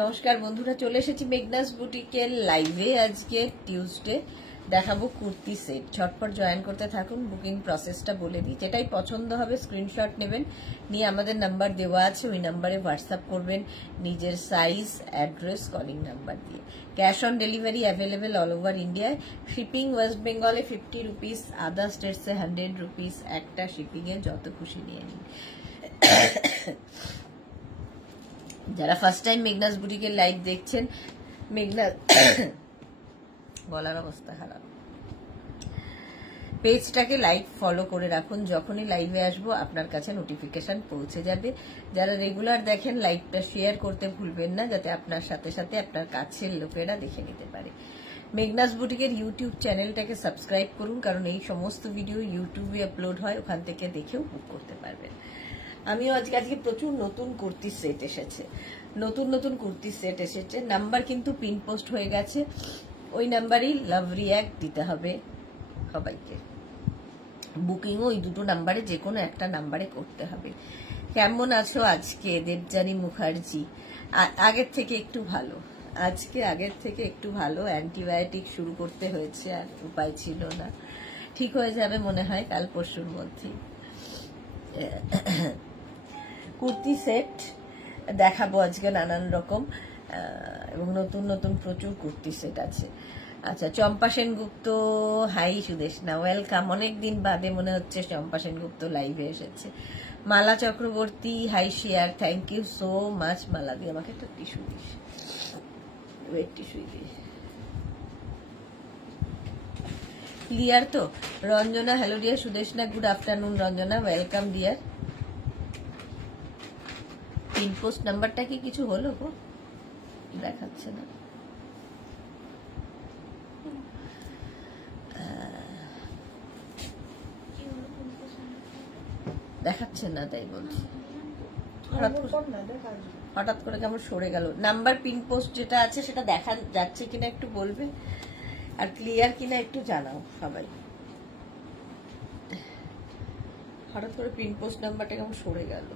নমস্কার বন্ধুরা, চলে এসেছি মেঘনাস বুটিকের লাইভে। আজকে টিউসডে দেখাবো কুর্তি সেট। ঝটপট জয়েন করতে থাকুন। বুকিং প্রসেসটা বলে দিই, যেটাই পছন্দ হবে স্ক্রিনশট নেবেন, নিয়ে আমাদের নাম্বার দেওয়া আছে, ওই নাম্বারে হোয়াটসঅ্যাপ করবেন নিজের সাইজ, অ্যাড্রেস, কলিং নাম্বার দিয়ে। Cash on delivery available all over ইন্ডিয়ায়। শিপিং ওয়েস্ট বেঙ্গলে 50 রুপিস, আদার স্টেটসে 100 রুপিস। একটা শিপিংয়ে যত খুশি নিয়ে নিন। যারা ফার্স্ট টাইম মেঘনাস বুটিকের লাইভ দেখছেন, মেঘনাস বলার অবস্থা খারাপ, পেজটাকে লাইক ফলো করে রাখুন। যখনই লাইভে আসবো আপনার কাছে নোটিফিকেশন পৌঁছে যাবে। যারা রেগুলার দেখেন, লাইভটা শেয়ার করতে ভুলবেন না, যাতে আপনার সাথে সাথে আপনার কাছের লোকেরা দেখে নিতে পারে। মেঘনাস বুটিকের ইউটিউব চ্যানেলটাকে সাবস্ক্রাইব করুন, কারণ এই সমস্ত ভিডিও ইউটিউবে আপলোড হয়, ওখান থেকে দেখেও বুক করতে পারবেন। আমিও আজকে প্রচুর নতুন কুর্তি সেট এসেছে, নতুন কুর্তি সেট এসেছে। নাম্বার কিন্তু পিন পোস্ট হয়ে গেছে, ওই নাম্বারেই লাভ রিঅ্যাক্ট দিতে হবে সবাইকে। বুকিংও ওই দুটো নাম্বারে যে কোনো একটা নাম্বারে করতে হবে। কেমন আছো আজকে দেবযানী মুখার্জি? আগের থেকে একটু ভালো, আজকে আগের থেকে একটু ভালো। অ্যান্টিবায়োটিক শুরু করতে হয়েছে, আর উপায় ছিল না। ঠিক হয়ে যাবে মনে হয় কাল পরশুর মধ্যে। কুর্তি সেট দেখাবো আজকে নানান রকম, এবং নতুন প্রচুর কুর্তি সেট আছে। আচ্ছা, চম্পা সেনগুপ্ত, হাই সুদেশনা, ওয়েলকাম। অনেকদিন বাদে মনে হচ্ছে চম্পা সেনগুপ্ত লাইভে এসেছে। Mala Chakraborty, hi share, thank you so much. Mala দিয়ে আমাকে একটা টিস্যু দিস, ওয়েট টিস্যু দিস। ক্লিয়ার তো? Ranjana, hello dear Sudeshna, good afternoon Ranjana, welcome dear. Pin post নাম্বারটা কি কিছু হলো গো? দেখাচ্ছে না, দেখাচ্ছে না, তাই বলছি। হঠাৎ করে কেমন সরে গেল। নাম্বার পিন পোস্ট যেটা আছে সেটা দেখা যাচ্ছে কিনা একটু বলবে, আর ক্লিয়ার কিনা একটু জানাও সবাই। হঠাৎ করে পিন পোস্ট নাম্বারটা কেমন সরে গেল।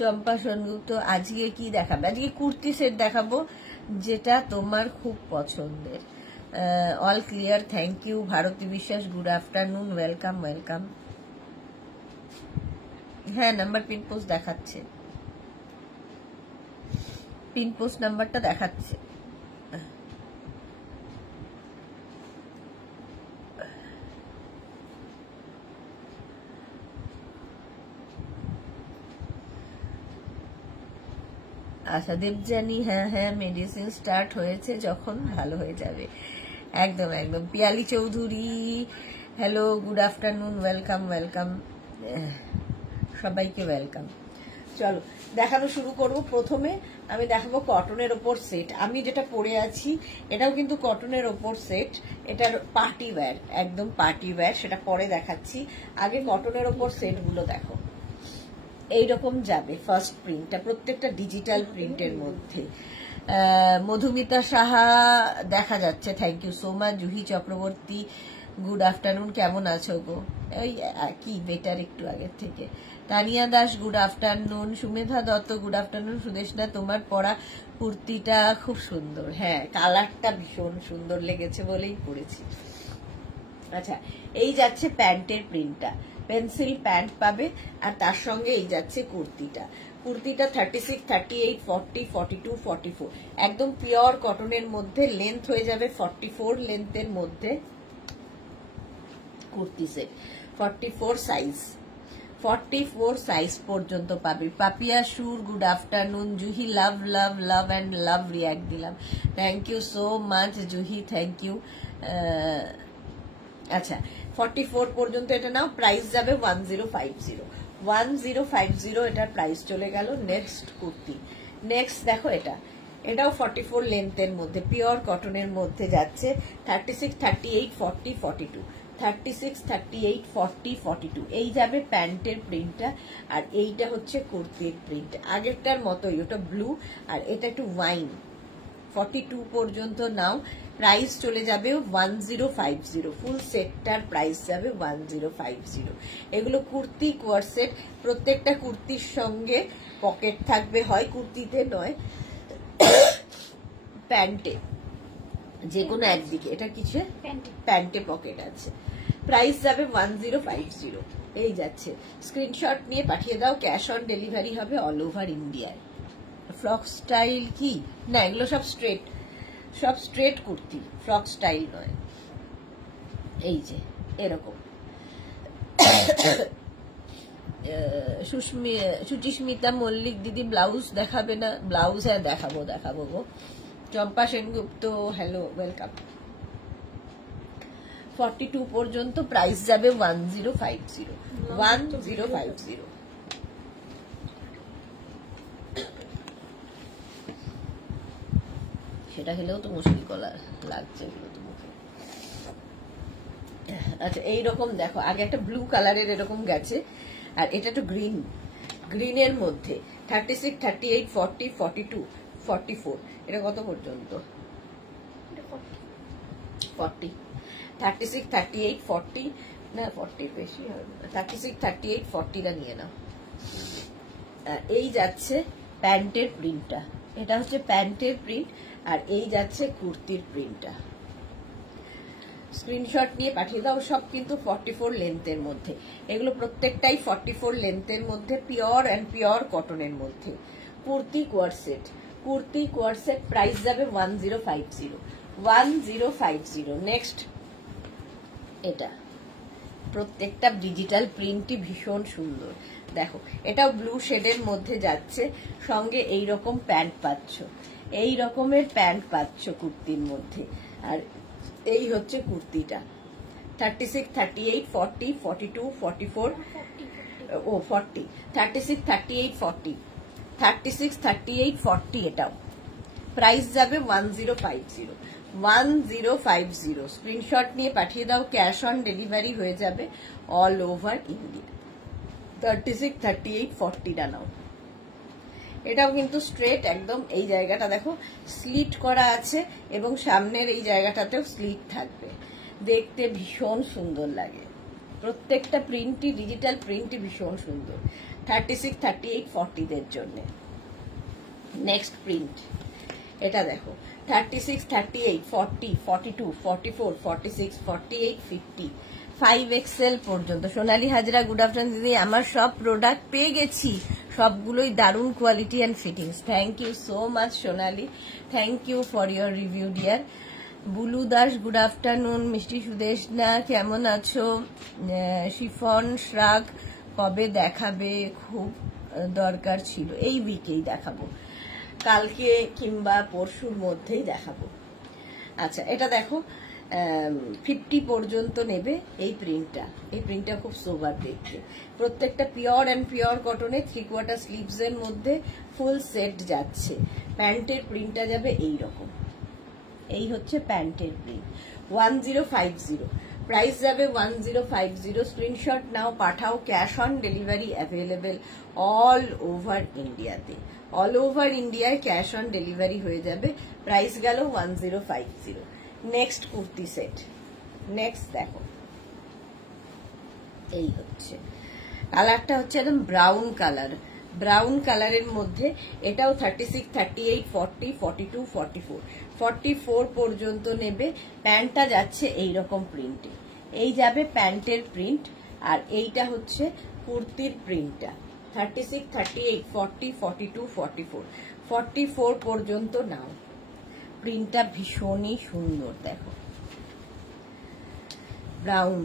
চম্পা সেনগুপ্ত, আজকে কি দেখাবে? আজকে কুর্তি সেট দেখাবো, যেটা তোমার খুব পছন্দের। All clear, thank you. Bharati Biswas, good afternoon, welcome welcome. হ্যাঁ, নাম্বার পিন পোস্ট দেখাচ্ছে, পিন পোস্ট নাম্বারটা দেখাচ্ছে। আচ্ছা দেবযানী, হ্যাঁ মেডিসিন স্টার্ট হয়েছে, যখন ভালো হয়ে যাবে। একদম একদম। Piyali Chowdhury, hello, good afternoon, welcome welcome, সবাইকে ওয়েলকাম। চলো দেখানো শুরু করব। প্রথমে আমি দেখাবো কটনের ওপর সেট। আমি যেটা পরে আছি এটাও কিন্তু কটনের ওপর সেট, এটার পার্টি ওয়্যার, একদম পার্টি ওয়্যার, সেটা পরে দেখাচ্ছি। আগে কটনের ওপর সেটগুলো দেখো। এইরকম যাবে ফার্স্ট প্রিন্টটা, প্রত্যেকটা ডিজিটাল প্রিন্টের মধ্যে। মধুমিতা সাহা দেখা যাচ্ছে, thank you so much. Juhi Chakraborty, good afternoon, কেমন আছো গো? ওই কি বেটার একটু আগের থেকে। Tania Das, good afternoon. Sumedha Dutta, good afternoon. Sudeshna, তোমার পরা কুর্তিটা খুব সুন্দর। হ্যাঁ, কালারটা ভীষণ সুন্দর লেগেছে বলেই পরেছি। আচ্ছা, এই যাচ্ছে প্যান্টের প্রিন্টটা, পেন্সিল প্যান্ট পাবে, আর তার সঙ্গে এই যাচ্ছে কুর্তিটা। কুর্তিটা 36, 38, 40, 42, 44, একদম পিওর কটনের মধ্যে। লেন্থ হয়ে যাবে 44 লেন্থের মধ্যে কুর্তি সেট। 44 সাইজ, 44 সাইজ পর্যন্ত পাবে। Papiya Sur, good afternoon. Juhi, love love love and love react দিলাম, thank you so much Juhi, thank you. আচ্ছা, 44 পর্যন্ত এটা নাও। প্রাইস যাবে 1050, 1050 এটার প্রাইস চলে গেল। নেক্সট কুর্তি, নেক্সট দেখো, এটাও 44 লেন্থের মধ্যে, পিওর কটনের মধ্যে যাচ্ছে। 36, 38, 40, 42, 36, 38, 40, 42, এই যাবে প্যান্টের প্রিন্টটা। আর এইটা হচ্ছে কুর্তির প্রিন্ট, আগেরটার মতোই, ওটা ব্লু আর এটা একটু ওয়াইন, 42 পর্যন্ত নাও, প্রাইস চলে যাবে 1050, ফুল সেটটার প্রাইস যাবে 1050। এগুলো কুর্তি কোয়ার সেট, প্রত্যেকটা কুর্তির সঙ্গে পকেট থাকবে, হয় কুর্তিতে নয় প্যান্টে, যে কোনো একদিকে। এটা কিছু প্যান্টে পকেট আছে, প্রাইস যাবে 1050। এই যাচ্ছে, স্ক্রিনশট নিয়ে পাঠিয়ে দাও, ক্যাশ অন ডেলিভারি হবে অল ওভার ইন্ডিয়ায়। ফ্রক স্টাইল কি না, এগুলো সব স্ট্রেট কুর্তি, ফ্রক স্টাইল নয়। এই যে এরকম সুচিস্মিতা মল্লিক দিদি ব্লাউজ দেখাবে না? ব্লাউজ হ্যাঁ দেখাবো গো। চম্পা সেনগুপ্ত হ্যালো, ওয়েলকাম। 42 পর্যন্ত প্রাইস যাবে 1050। সেটা খেলেও তো মুশকিল কলা লাগছে এগুলো তো মুখে। আচ্ছা এইরকম দেখো, আগে একটা ব্লু কালারের এরকম গেছে, আর এটা তো গ্রিনের মধ্যে 36, 38, 40, 42, 44। এটা কত পর্যন্ত? 40, 36, 38, 40 না 40 বেশি হবে, 36, 38, 40টা নিয়ে নাও। এই যাচ্ছে প্যান্টের প্রিন্টটা, এটা হচ্ছে প্যান্টের প্রিন্ট, আর এই যাচ্ছে কুর্তির প্রিন্টটা। স্ক্রিনশট নিয়ে পাঠিয়ে দাও, সব কিন্তু 44 লেন্থের মধ্যে। এগুলো প্রত্যেকটাই 44 লেন্থের মধ্যে, পিওর অ্যান্ড পিওর কটনের মধ্যে। কুর্তি কোয়ার সেট প্রাইস যাবে 1050। নেক্সট, এটা প্রত্যেকটা ডিজিটাল প্রিন্টই ভীষণ সুন্দর। দেখো এটাও ব্লু শেডের মধ্যে যাচ্ছে, সঙ্গে এই রকম প্যান্ট পাচ্ছ, এই রকমের প্যান্ট পাচ্ছ কুর্তির মধ্যে। আর এই হচ্ছে কুর্তিটা 36, 38, 40, 42, 44 ও 40, 36, 38, 40, 36, 38, 40। এটাও প্রাইস যাবে 1050। স্ক্রিনশট নিয়ে পাঠিয়ে দাও, ক্যাশ অন ডেলিভারি হয়ে যাবে অল ওভার ইন্ডিয়া। 36, 38, 40টা নাও। এটাও কিন্তু স্ট্রেট একদম, এই জায়গাটা দেখো স্লিট করা আছে, এবং সামনের এই জায়গাটাতেও স্লিট থাকবে, দেখতে ভীষণ সুন্দর লাগে। প্রত্যেকটা প্রিন্টই ডিজিটাল প্রিন্টই ভীষণ সুন্দর। 36, 38, 40দের জন্য। নেক্সট প্রিন্ট এটা দেখো, 36, 38, 40, 42, 44, 46, 48, 50, 5XL পর্যন্ত। সোনালী হাজরা গুড আফটারনুন দিদি, আমার সব প্রোডাক্ট পেয়ে গেছি, সবগুলোই দারুণ quality and fittings. Thank you so much Sonali, thank you for your review dear. Bulu Das good afternoon. মিষ্টি সুদেশনা কেমন আছো? শিফন শ্রাগ কবে দেখাবে? খুব দরকার ছিল, এই উইকেই দেখাবো, কালকে কিংবা পরশুর মধ্যেই দেখাবো। আচ্ছা এটা দেখো, 50 পর্যন্ত নেবে এই প্রিন্টটা খুব সোবার দেখতে। প্রত্যেকটা পিওর অ্যান্ড পিওর কটনে, 3/4 স্লিভস এর মধ্যে ফুল সেট যাচ্ছে। প্যান্টের প্রিন্টটা যাবে এই রকম, এই হচ্ছে প্যান্টের প্রিন্ট। 1050 প্রাইস যাবে 1050। স্ক্রিনশট নাও, পাঠাও, cash on delivery available all over ইন্ডিয়াতে। অল ওভার ইন্ডিয়ায় ক্যাশ অন ডেলিভারি হয়ে যাবে। প্রাইস গেল 1050। নেক্সট কুর্তি সেট, নেক্সট দেখো, এই হচ্ছে কালারটা হচ্ছে একদম ব্রাউন কালারের মধ্যে। এটাও 36, 38, 40, 42, 44, 44 পর্যন্ত নেবে। প্যান্টটা যাচ্ছে এইরকম প্রিন্টে, এই যাবে প্যান্টের প্রিন্ট, আর এইটা হচ্ছে কুর্তির প্রিন্টটা। 36, 38, 40, 42, 44, 44 পর্যন্ত নাও। প্রিন্টটা ভীষণই সুন্দর, দেখো ব্রাউন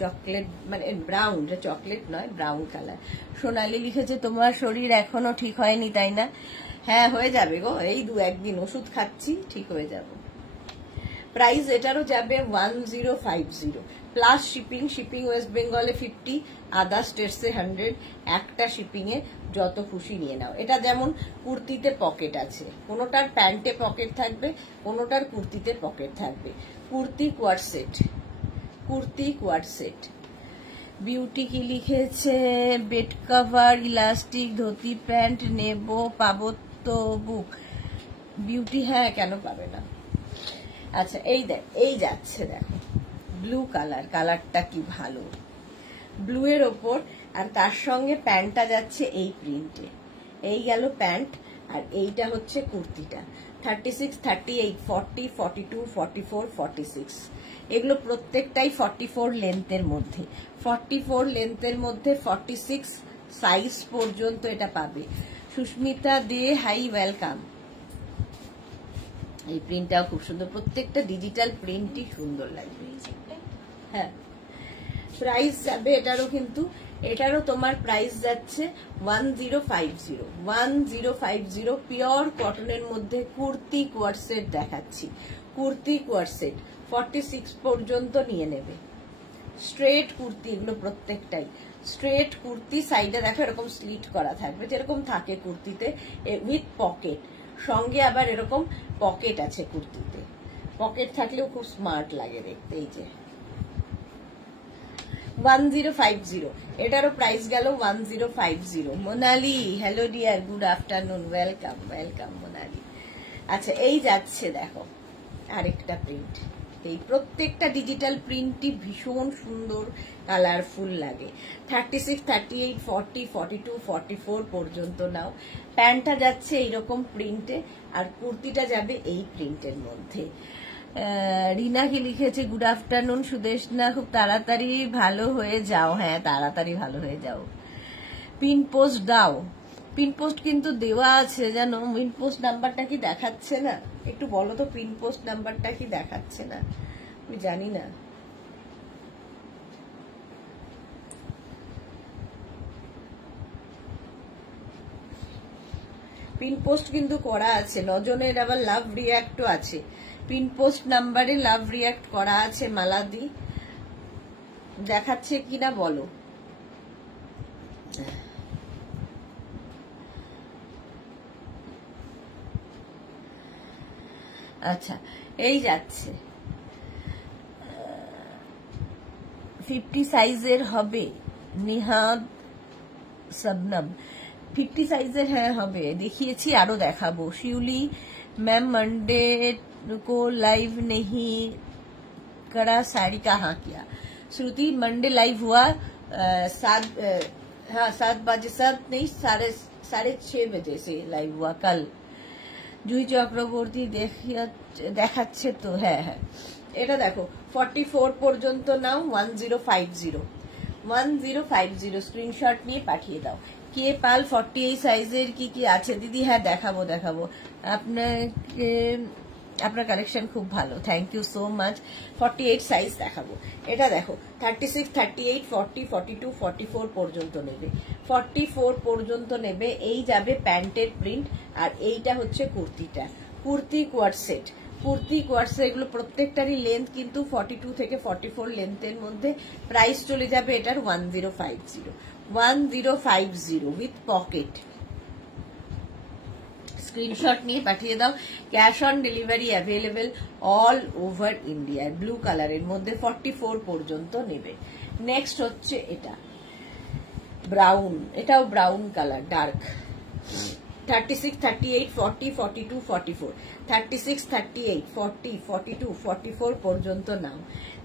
চকলেট, মানে ব্রাউন, চকলেট নয়, ব্রাউন কালার। সোনালি লিখেছে তোমার শরীর এখনো ঠিক হয়নি তাই না? হ্যাঁ হয়ে যাবে গো, এই 2-1 দিন ওষুধ খাচ্ছি, ঠিক হয়ে যাব। প্রাইস এটারও যাবে 1050 প্লাস শিপিং ওয়েস্ট বেঙ্গলে 50, আদার স্টেটসে 100। একটা শিপিং এ যত খুশি নিয়ে নাও। এটা যেমন কুর্তিতে পকেট আছে, কোনোটার প্যান্টে পকেট থাকবে, কোনোটার কুর্তিতে পকেট থাকবে। Kurti quad set. বিউটি কি লিখেছে? Bed cover, elastic, dhoti pant নেব, পাবো তো বুক? বিউটি, হ্যাঁ কেন পাবে না। আচ্ছা এই দেখ, এই যাচ্ছে দেখো ব্লু কালার, কালারটা কি ভালো, ব্লু এর ওপর, আর তার সঙ্গে প্যান্টটা যাচ্ছে এই প্রিন্টে। এই গেল প্যান্ট, আর এইটা হচ্ছে কুর্তিটা। 36, 38, 40, 42, 44, 46, এগুলো প্রত্যেকটাই 44 লেন্থের মধ্যে, 44 লেন্থের মধ্যে 46 সাইজ পর্যন্ত এটা পাবে। সুস্মিতা দে, হাই ওয়েলকাম। এই প্রিন্টটাও খুব সুন্দর, প্রত্যেকটা ডিজিটাল প্রিন্টই সুন্দর লাগবে। হ্যাঁ, প্রাইস যাবে এটারও, কিন্তু এটারও তোমার প্রাইস যাচ্ছে 1050, 1050 পিওর কটনের মধ্যে কুর্তি কোয়ারসেট দেখাচ্ছি। কুর্তি কোয়ারসেট 46 পর্যন্ত নিয়ে নেবে। স্ট্রেট কুর্তি, এগুলো প্রত্যেকটাই স্ট্রেট কুর্তি। সাইডে দেখো এরকম স্লিট করা থাকবে, যেরকম থাকে কুর্তিতে, উইথ পকেট। সঙ্গে আবার এরকম পকেট আছে কুর্তিতে, পকেট থাকলেও খুব স্মার্ট লাগে দেখতে। এই যে 1050, এটারও প্রাইস গেল 1050। Monali, hello dear, good afternoon, welcome welcome Monali. আচ্ছা এই যাচ্ছে দেখো আরেকটা প্রিন্ট। এই প্রত্যেকটা ডিজিটাল প্রিন্টই ভীষণ সুন্দর, কালারফুল লাগে। 36, 38, 40, 42, 44 পর্যন্ত নাও। প্যান্টটা যাচ্ছে এইরকম প্রিন্টে, আর কুর্তিটা যাবে এই প্রিন্টের মধ্যে। রিনা কি লিখেছে, গুড আফটারনুন সুদেশনা, খুব তাড়াতাড়ি ভালো হয়ে যাও। হ্যাঁ তাড়াতাড়ি ভালো হয়ে যাও। পিন পোস্ট দাও, পিন পোস্ট কিন্তু দেওয়া আছে জানো, পিন পোস্ট নাম্বারটা কি দেখাচ্ছে না? একটু বলো তো পিন পোস্ট নাম্বারটা কি দেখাচ্ছে না, আমি জানি না। পিন পোস্ট কিন্তু করা আছে, নজনের আবার লাভ রিয়াক্টও আছে। পিন পোস্ট নাম্বারে লাভ রিয়াক্ট করা আছে। মালাদি দেখাচ্ছে কিনা বলো। আচ্ছা এই যাচ্ছে 50 সাইজের হবে। নিহাদ শবনম 50 সাইজের, হ্যাঁ হবে, দেখিয়েছি আরো দেখাবো। শিউলি मैम मंडे को लाइव नहीं करा, साड़ी का हाँ किया। श्रुति मंडे लाइव हुआ 7 बजे, 7 नहीं 6:30 बजे से लाइव हुआ कल। জুহি চক্রবর্তী দেখাচ্ছে তো, হ্যাঁ হ্যাঁ এটা দেখো 44 পর্যন্ত নাও। 1050 স্ক্রিনশট নিয়ে পাঠিয়ে দাও। কে পাল 48 সাইজের কি কি আছে দিদি? হ্যাঁ দেখাবো দেখাবো আপনাকে, আপনার কালেকশন খুব ভালো, thank you so much. 48 size দেখাবো। এটা দেখো 36, 38, 40, 42, 44 পর্যন্ত নেবে, 44 পর্যন্ত নেবে। এই যাবে প্যান্টের প্রিন্ট, আর এইটা হচ্ছে কুর্তিটা, কুর্তি কোয়ারসেট। কুর্তি কোয়ারসেট এগুলো প্রত্যেকটারই লেন্থ কিন্তু 42 থেকে 44 লেন্থের মধ্যে। প্রাইস চলে যাবে এটার 1050 উইথ পকেট। স্ক্রিনশট নিয়ে পাঠিয়ে দাও। Cash on delivery available all over India. Blue কালারের মধ্যে 44 পর্যন্ত নেবে। নেক্সট হচ্ছে এটা ব্রাউন, এটাও ব্রাউন কালার ডার্ক। 36, 38, 40, 42, 44, 36, 38, 40, 42, 44 পর্যন্ত নাও।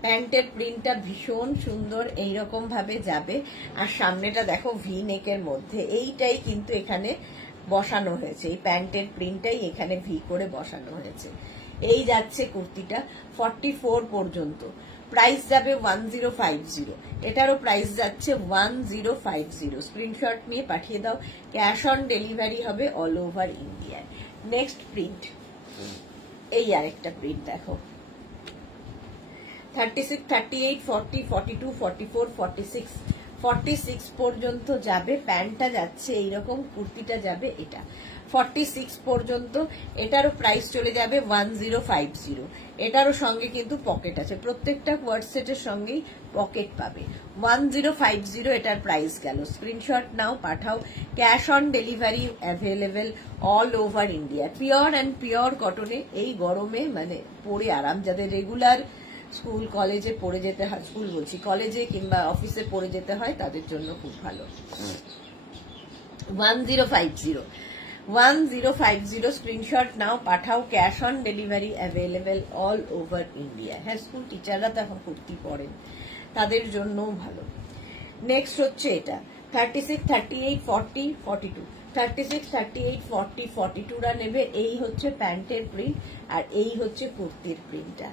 প্যান্টের প্রিন্টটা ভীষণ সুন্দর, এইরকম ভাবে যাবে। আর সামনেটা দেখো ভি নেকের মধ্যে, এইটাই কিন্তু এখানে বসানো হয়েছে, এই প্যান্টের প্রিন্টটাই এখানে ভি করে বসানো হয়েছে। এই যাচ্ছে কুর্তিটা 44 পর্যন্ত। প্রাইস যাবে 1050, এটারও প্রাইস যাচ্ছে 1050। স্ক্রিনশট নিয়ে পাঠিয়ে দাও। ক্যাশ অন ডেলিভারি হবে all over India. Next print, এই আরেকটা প্রিন্ট দেখো 36, 38, 40, 42, 44, 46, 46 পর্যন্ত যাবে। প্যান্টটা যাচ্ছে এইরকম, কুর্তিটা যাবে এটা 46 পর্যন্ত। এটারও প্রাইস চলে যাবে 1050। এটারও সঙ্গে কিন্তু পকেট আছে, প্রত্যেকটা কোয়ার্ডসেটের সঙ্গেই পকেট পাবে। 1050 এটার প্রাইস গেল। স্ক্রিনশট নাও, পাঠাও। Cash on delivery available all over India. Pure and pure কটনে এই গরমে মানে পরে আরাম, যাদের রেগুলার স্কুল কলেজে পড়ে যেতে হয়, স্কুল বলছি কলেজে কিংবা অফিসে পড়ে যেতে হয়, তাদের জন্য খুব ভালো। 1050 1050 স্ক্রিনশট নাও, পাঠাও। Cash on delivery available all over India. হ্যাঁ, স্কুল টিচাররা তো এখন কুর্তি পরেন, তাদের জন্যও ভালো। নেক্সট হচ্ছে এটা 36, 38, 40, 42। 36, 38, 40, 42রা নেবে। এই হচ্ছে প্যান্টের প্রিন্ট আর এই হচ্ছে কুর্তির প্রিন্টটা।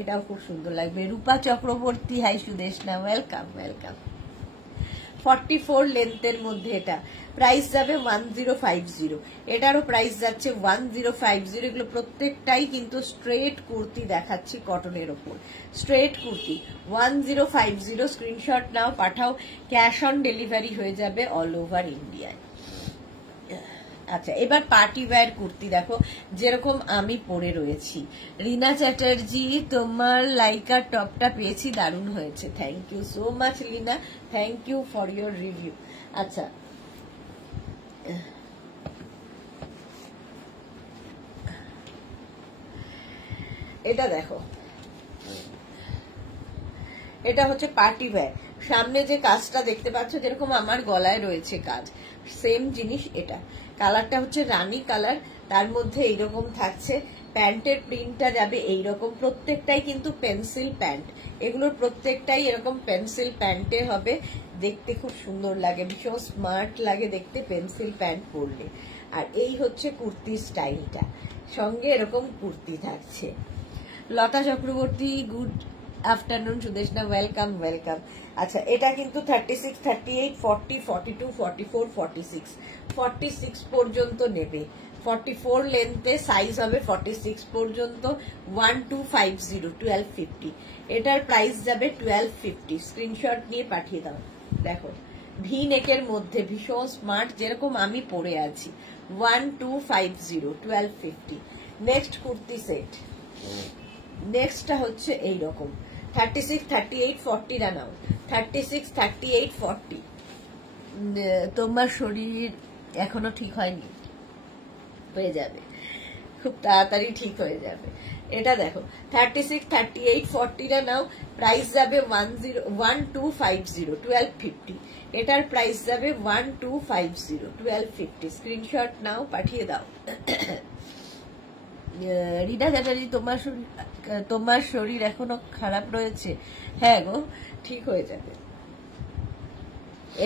এটাও খুব সুন্দর লাগবে। Rupa Chakraborty, hi Sudeshna, welcome welcome. 44 লেন্থের মধ্যে এটা প্রাইস যাবে 1050। এটারও প্রাইস যাচ্ছে 1050। এগুলো প্রত্যেকটাই কিন্তু স্ট্রেট কুর্তি দেখাচ্ছি কটনের ওপর, স্ট্রেট কুর্তি। 1050 স্ক্রিনশট নাও, পাঠাও। ক্যাশ অন ডেলিভারি হয়ে যাবে অল ওভার ইন্ডিয়ায়। আচ্ছা, এবার পার্টি ওয়্যার কুর্তি দেখো, যেরকম আমি পরে রয়েছি। রিনা চ্যাটার্জি, তোমার লাইকার টপটা পেয়েছি, দারুণ হয়েছে। Thank you so much Rina, thank you for your review. আচ্ছা, এটা দেখো, এটা হচ্ছে পার্টি ওয়্যার। সামনে যে কাজটা দেখতে পাচ্ছ, যেরকম আমার গলায় রয়েছে কাজ, সেম জিনিস এটা। কালারটা হচ্ছে রানী কালার, তার মধ্যে এইরকম থাকছে। প্যান্টের প্রিন্টটা যাবে এইরকম, প্রত্যেকটাই কিন্তু পেন্সিল প্যান্ট। এগুলোর প্রত্যেকটাই এরকম পেন্সিল প্যান্টে হবে। দেখতে খুব সুন্দর লাগে, ভীষণ স্মার্ট লাগে দেখতে পেন্সিল প্যান্ট পরলে। আর এই হচ্ছে কুর্তি স্টাইলটা, সঙ্গে এরকম কুর্তি থাকছে। Lata Chakraborty, good afternoon. Sudeshna, welcome welcome. আচ্ছা, এটা কিন্তু 36, 38, 40, 42, 44, 46, 46 পর্যন্ত নেবে। 44 লেন্থে সাইজ হবে 46 পর্যন্ত। 1250, 1250। এটার প্রাইস যাবে 1250। স্ক্রিনশট নিয়ে পাঠিয়ে দাও। দেখো, ভি নেকের মধ্যে ভীষণ স্মার্ট, যেরকম আমি পরে আছি। 1250, 1250। নেক্সট কুর্তি সেট, নেক্সটটা হচ্ছে এইরকম 36, 38, 40 নাও। 36, 38, 40। তোমার শরীর এখনো ঠিক হয়নি, হয়ে যাবে, খুব তাড়াতাড়ি ঠিক হয়ে যাবে। এটা দেখো 36, 38, 40 নাও। প্রাইস যাবে 1250, 1250। এটার প্রাইস যাবে 1250, 1250। স্ক্রিনশট নাও, পাঠিয়ে দাও। রিনা চ্যাটার্জি, তোমার শরীর এখনো খারাপ রয়েছে? হ্যাঁ গো, ঠিক হয়ে যাবে।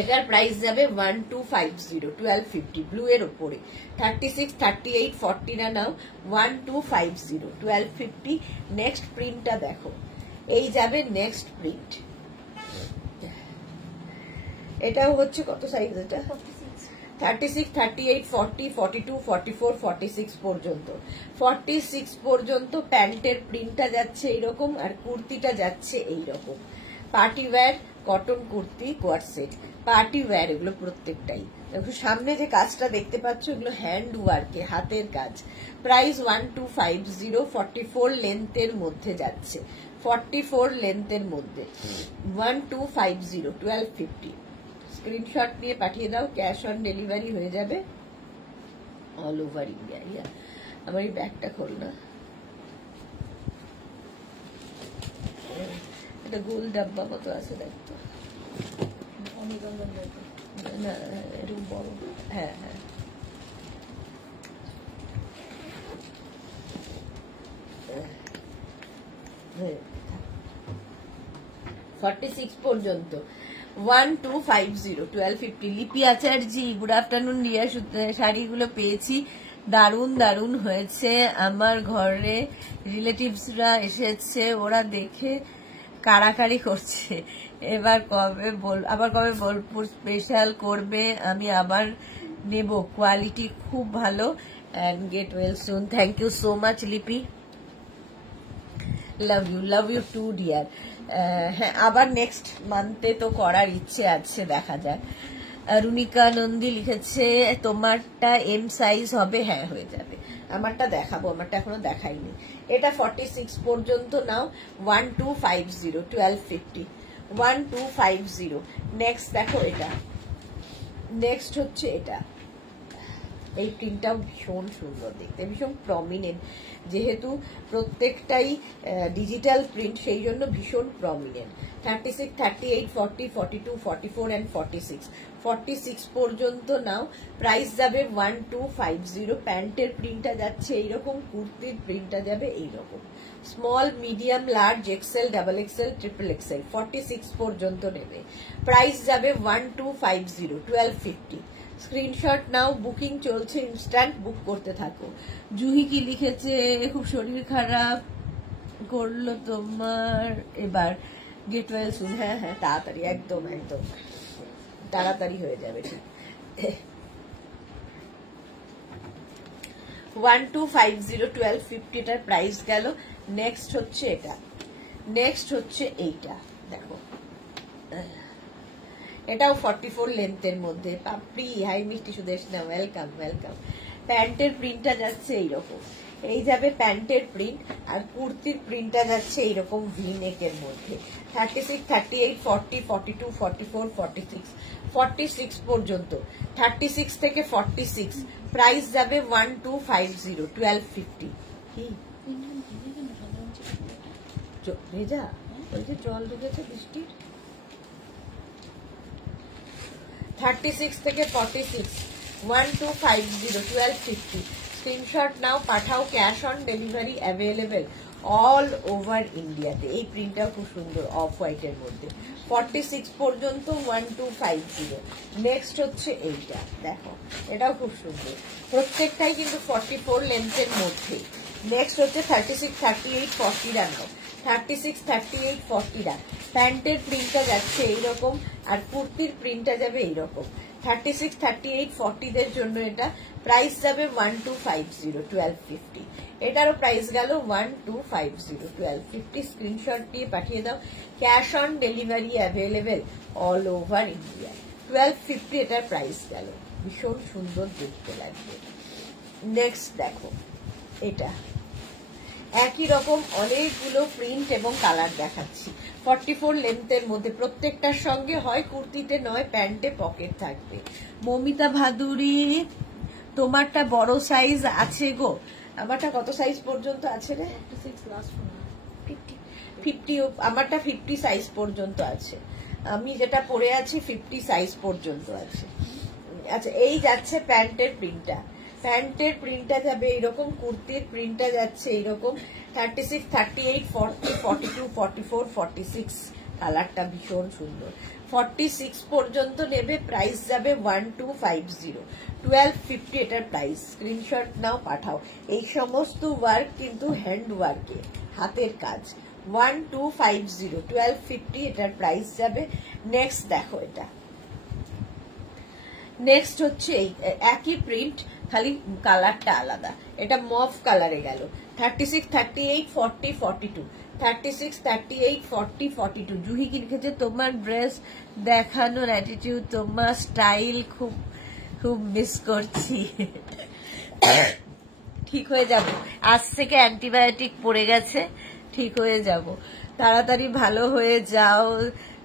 এটার প্রাইস যাবে 1250, 1250। ব্লু এর উপরে 36, 38, 40 নাও। 1250, 1250। নেক্সট প্রিন্টটা দেখো, এই যাবে নেক্সট প্রিন্ট। এটাও হচ্ছে কত সাইজ? এটা 36, 38, 40, 42, 44, 46 পর্যন্ত। 46 পর্যন্ত প্যান্টের প্রিন্টটা যাচ্ছে এইরকম, আর কুর্তিটা যাচ্ছে এইরকম। পার্টি ওয়্যার কটন কুর্তি কোয়ার সেট, পার্টি ওয়্যার এগুলো প্রত্যেকটাই। দেখো সামনে যে কাজটা দেখতে পাচ্ছ, এগুলো হ্যান্ড ওয়ার্কে, হাতের কাজ। প্রাইস 1250, 44 লেন্থের মধ্যে যাচ্ছে। 44 লেন্থের মধ্যে 1250, 1250। স্ক্রিনশট নিয়ে পাঠিয়ে দাও। ক্যাশ অন ডেলিভারি হয়ে যাবে অল ওভার ইন্ডিয়া। আমার এই ব্যাগটা খোল না, এটা গোল ডাব্বা মতো আছে, দেখতো না, এরকম বড়। হ্যাঁ হ্যাঁ, 46 পর্যন্ত 1250, 1250। লিপি আচার্যি, গুড আফটারনুন। রিয়া, শাড়িগুলো পেয়েছি, দারুণ দারুণ হয়েছে। আমার ঘরে রিলেটিভসরা এসেছে, ওরা দেখে কাড়াকাড়ি করছে। আবার কবে বোলপুর স্পেশাল করবে? আমি আবার নেব, কোয়ালিটি খুব ভালো। And get well soon. Thank you so much Lipi, love you too deer. হ্যাঁ, আবার নেক্সট মান্থে তো করার ইচ্ছে আছে, দেখা যাক। রুনিকা নন্দী লিখেছে, তোমারটা এম সাইজ হবে? হ্যাঁ, হয়ে যাবে। আমারটা দেখাবো, আমারটা এখনো দেখাইনি। এটা 46 পর্যন্ত নাও। 1250, 1250, 1250। নেক্সট দেখো, এটা নেক্সট হচ্ছে এটা এই প্রিন্টটাও ভীষণ সুন্দর দেখতে, ভীষণ প্রমিনেন্ট, যেহেতু প্রত্যেকটাই ডিজিটাল প্রিন্ট সেই জন্য ভীষণ প্রমিনেন্ট। 36, 38, 40, 42, 44 অ্যান্ড 46, 46 পর্যন্ত নাও। প্রাইস যাবে 1250। প্যান্টের প্রিন্টটা যাচ্ছে এইরকম, কুর্তির প্রিন্টটা যাবে এইরকম। Small, medium, large, XL, double XL, triple XL 46 পর্যন্ত নেবে। প্রাইস যাবে 1250, 1250। স্ক্রিনশট নাও, বুকিং চলছে, ইনস্ট্যান্ট বুক করতে থাকো। জুহি কি লিখেছে, খুব শরীর খারাপ করলো তোমার, এবার গেট ওয়েল সুন। হ্যাঁ হ্যাঁ, তাড়াতাড়ি, একদম একদম তাড়াতাড়ি হয়ে যাবে। ঠিক 1250, 1250 এটার প্রাইস গেল। নেক্সট হচ্ছে এটা, নেক্সট হচ্ছে এইটা, দেখো এটাও 44 লেন্থের মধ্যে। পাপড়ি, হাই মিষ্টি সুদেশনা, ওয়েলকাম ওয়েলকাম। প্যান্টের প্রিন্টটা যাচ্ছে এইরকম, এই যাবে প্যান্টের প্রিন্ট, আর কুর্তির প্রিন্টটা যাচ্ছে এইরকম ভি নেকের মধ্যে। 36, 38, 40, 42, 44, 46, 46 পর্যন্ত। 36 থেকে 46 প্রাইস যাবে 1250, 1250। কি ভেজা, ওই যে জল ঢুকেছে বৃষ্টির। 36 থেকে 46, 1250, 1250। স্ক্রিনশট নাও, পাঠাও। Cash on delivery available all over ইন্ডিয়াতে। এই প্রিন্টটাও খুব সুন্দর, অফ হোয়াইটের মধ্যে। 46 পর্যন্ত 1250। নেক্সট হচ্ছে এইটা, দেখো এটাও খুব সুন্দর, প্রত্যেকটাই কিন্তু 44 লেন্থের মধ্যে। নেক্সট হচ্ছে 36, 38, 40 নাও। 36, 38, 40 প্যান্টের প্রিন্টটা যাচ্ছে এইরকম, আর কুর্তির প্রিন্টটা যাবে এইরকম। 36, 38, 40 দের জন্য এটা প্রাইস যাবে 1250, 1250। এটারও প্রাইস গেল 1250, 1250। স্ক্রিনশট দিয়ে পাঠিয়ে দাও। Cash on delivery available all over India. 1250 এটার প্রাইস গেল, ভীষণ সুন্দর দেখতে লাগবে। নেক্সট দেখো এটা, একই রকম অনেকগুলো প্রিন্ট এবং কালার দেখাচ্ছি। 44 লেন্থের মধ্যে, প্রত্যেকটার সঙ্গে হয় কুর্তিতে নয় প্যান্টে পকেট থাকবে। মমিতা ভাদুরী, তোমারটা বড় সাইজ আছে গো। আমারটা কত সাইজ পর্যন্ত আছে রে? 50, আমারটা 50 সাইজ পর্যন্ত আছে। আমি যেটা পরে আছি 50 সাইজ পর্যন্ত আছে। আচ্ছা, এই যাচ্ছে প্যান্টের প্রিন্টটা। প্যান্টের প্রিন্টটা যাবে এইরকম, কুর্তির প্রিন্টটা যাচ্ছে এইরকম। 36, 38, 40, 42, 44, 46 কালারটা ভীষণ সুন্দর। 46 পর্যন্ত নেবে, প্রাইস যাবে 1250, 1250 এটার প্রাইস। স্ক্রিনশট নাও, পাঠাও। এই সমস্ত ওয়ার্ক কিন্তু হ্যান্ড ওয়ার্কে, হাতের কাজ। 1250, 1250 এটার প্রাইস যাবে। নেক্সট দেখো এটা, নেক্সট হচ্ছে একই প্রিন্ট, খালি কালারটা আলাদা। এটা মফ কালারে গেল। 36, 38, 40, 42, 36, 38, 40, 42। জুহি কি লিখেছে, তোমার ড্রেস দেখানোর অ্যাটিটিউড, তোমার স্টাইল খুব খুব মিস করছি। ঠিক হয়ে যাব, আজ থেকে অ্যান্টিবায়োটিক পড়ে গেছে, ঠিক হয়ে যাব, তাড়াতাড়ি ভালো হয়ে যাও।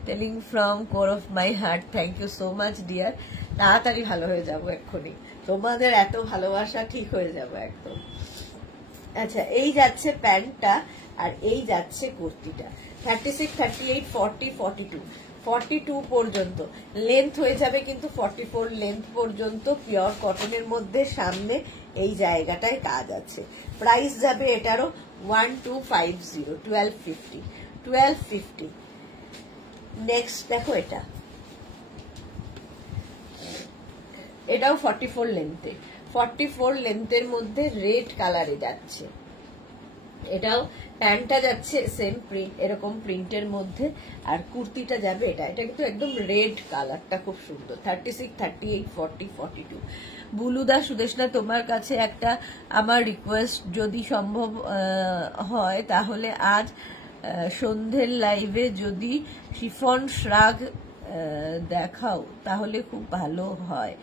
Telling from core of my heart, thank you so much dear. তাড়াতাড়ি ভালো হয়ে যাব এক্ষুনি, তোমাদের এত ভালোবাসা, ঠিক হয়ে যাব একদম। আচ্ছা, এই যাচ্ছে প্যান্টটা, আর এই যাচ্ছে কুর্তিটা। 36, 38, 40, 42, 42 পর্যন্ত লেন্থ হয়ে যাবে, কিন্তু 44 লেন্থ পর্যন্ত পিওর কটনের মধ্যে। সামনে এই জায়গাটায় কাজ আছে। প্রাইস যাবে এটারও 1250, 1250, 1250। নেক্সট দেখো এটা, এটাও 44 লেন্থে, 44 লেন্থের মধ্যে রেড কালারে যাচ্ছে। এটাও প্যান্টটা যাচ্ছে সেম প্রিন্ট, এরকম প্রিন্টের মধ্যে, আর কুর্তিটা যাবে এটা। এটা কিন্তু একদম রেড কালারটা খুব সুন্দর। 36, 38, 40, 42। বুলুদা সুদেশনা, তোমার কাছে একটা আমার রিকোয়েস্ট, যদি সম্ভব হয় তাহলে আজ সন্ধ্যের লাইভে যদি শিফন শ্রাগ দেখাও তাহলে খুব ভালো হয়,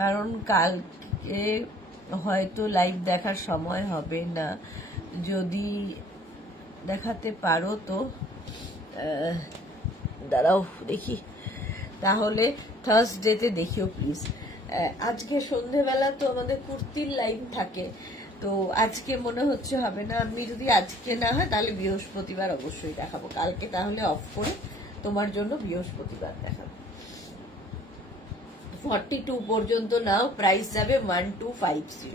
কারণ কালকে হয়তো লাইভ দেখার সময় হবে না। যদি দেখাতে পারো তো দাঁড়াও দেখি, তাহলে থার্সডেতে দেখিও প্লিজ। আজকে সন্ধেবেলা তো আমাদের কুর্তির লাইন থাকে, তো আজকে মনে হচ্ছে হবে না। আমি যদি আজকে না হয় তাহলে বৃহস্পতিবার অবশ্যই দেখাবো, কালকে তাহলে অফ করে তোমার জন্য বৃহস্পতিবার দেখাবো। 42 পর্যন্ত নাও, প্রাইস যাবে 1250,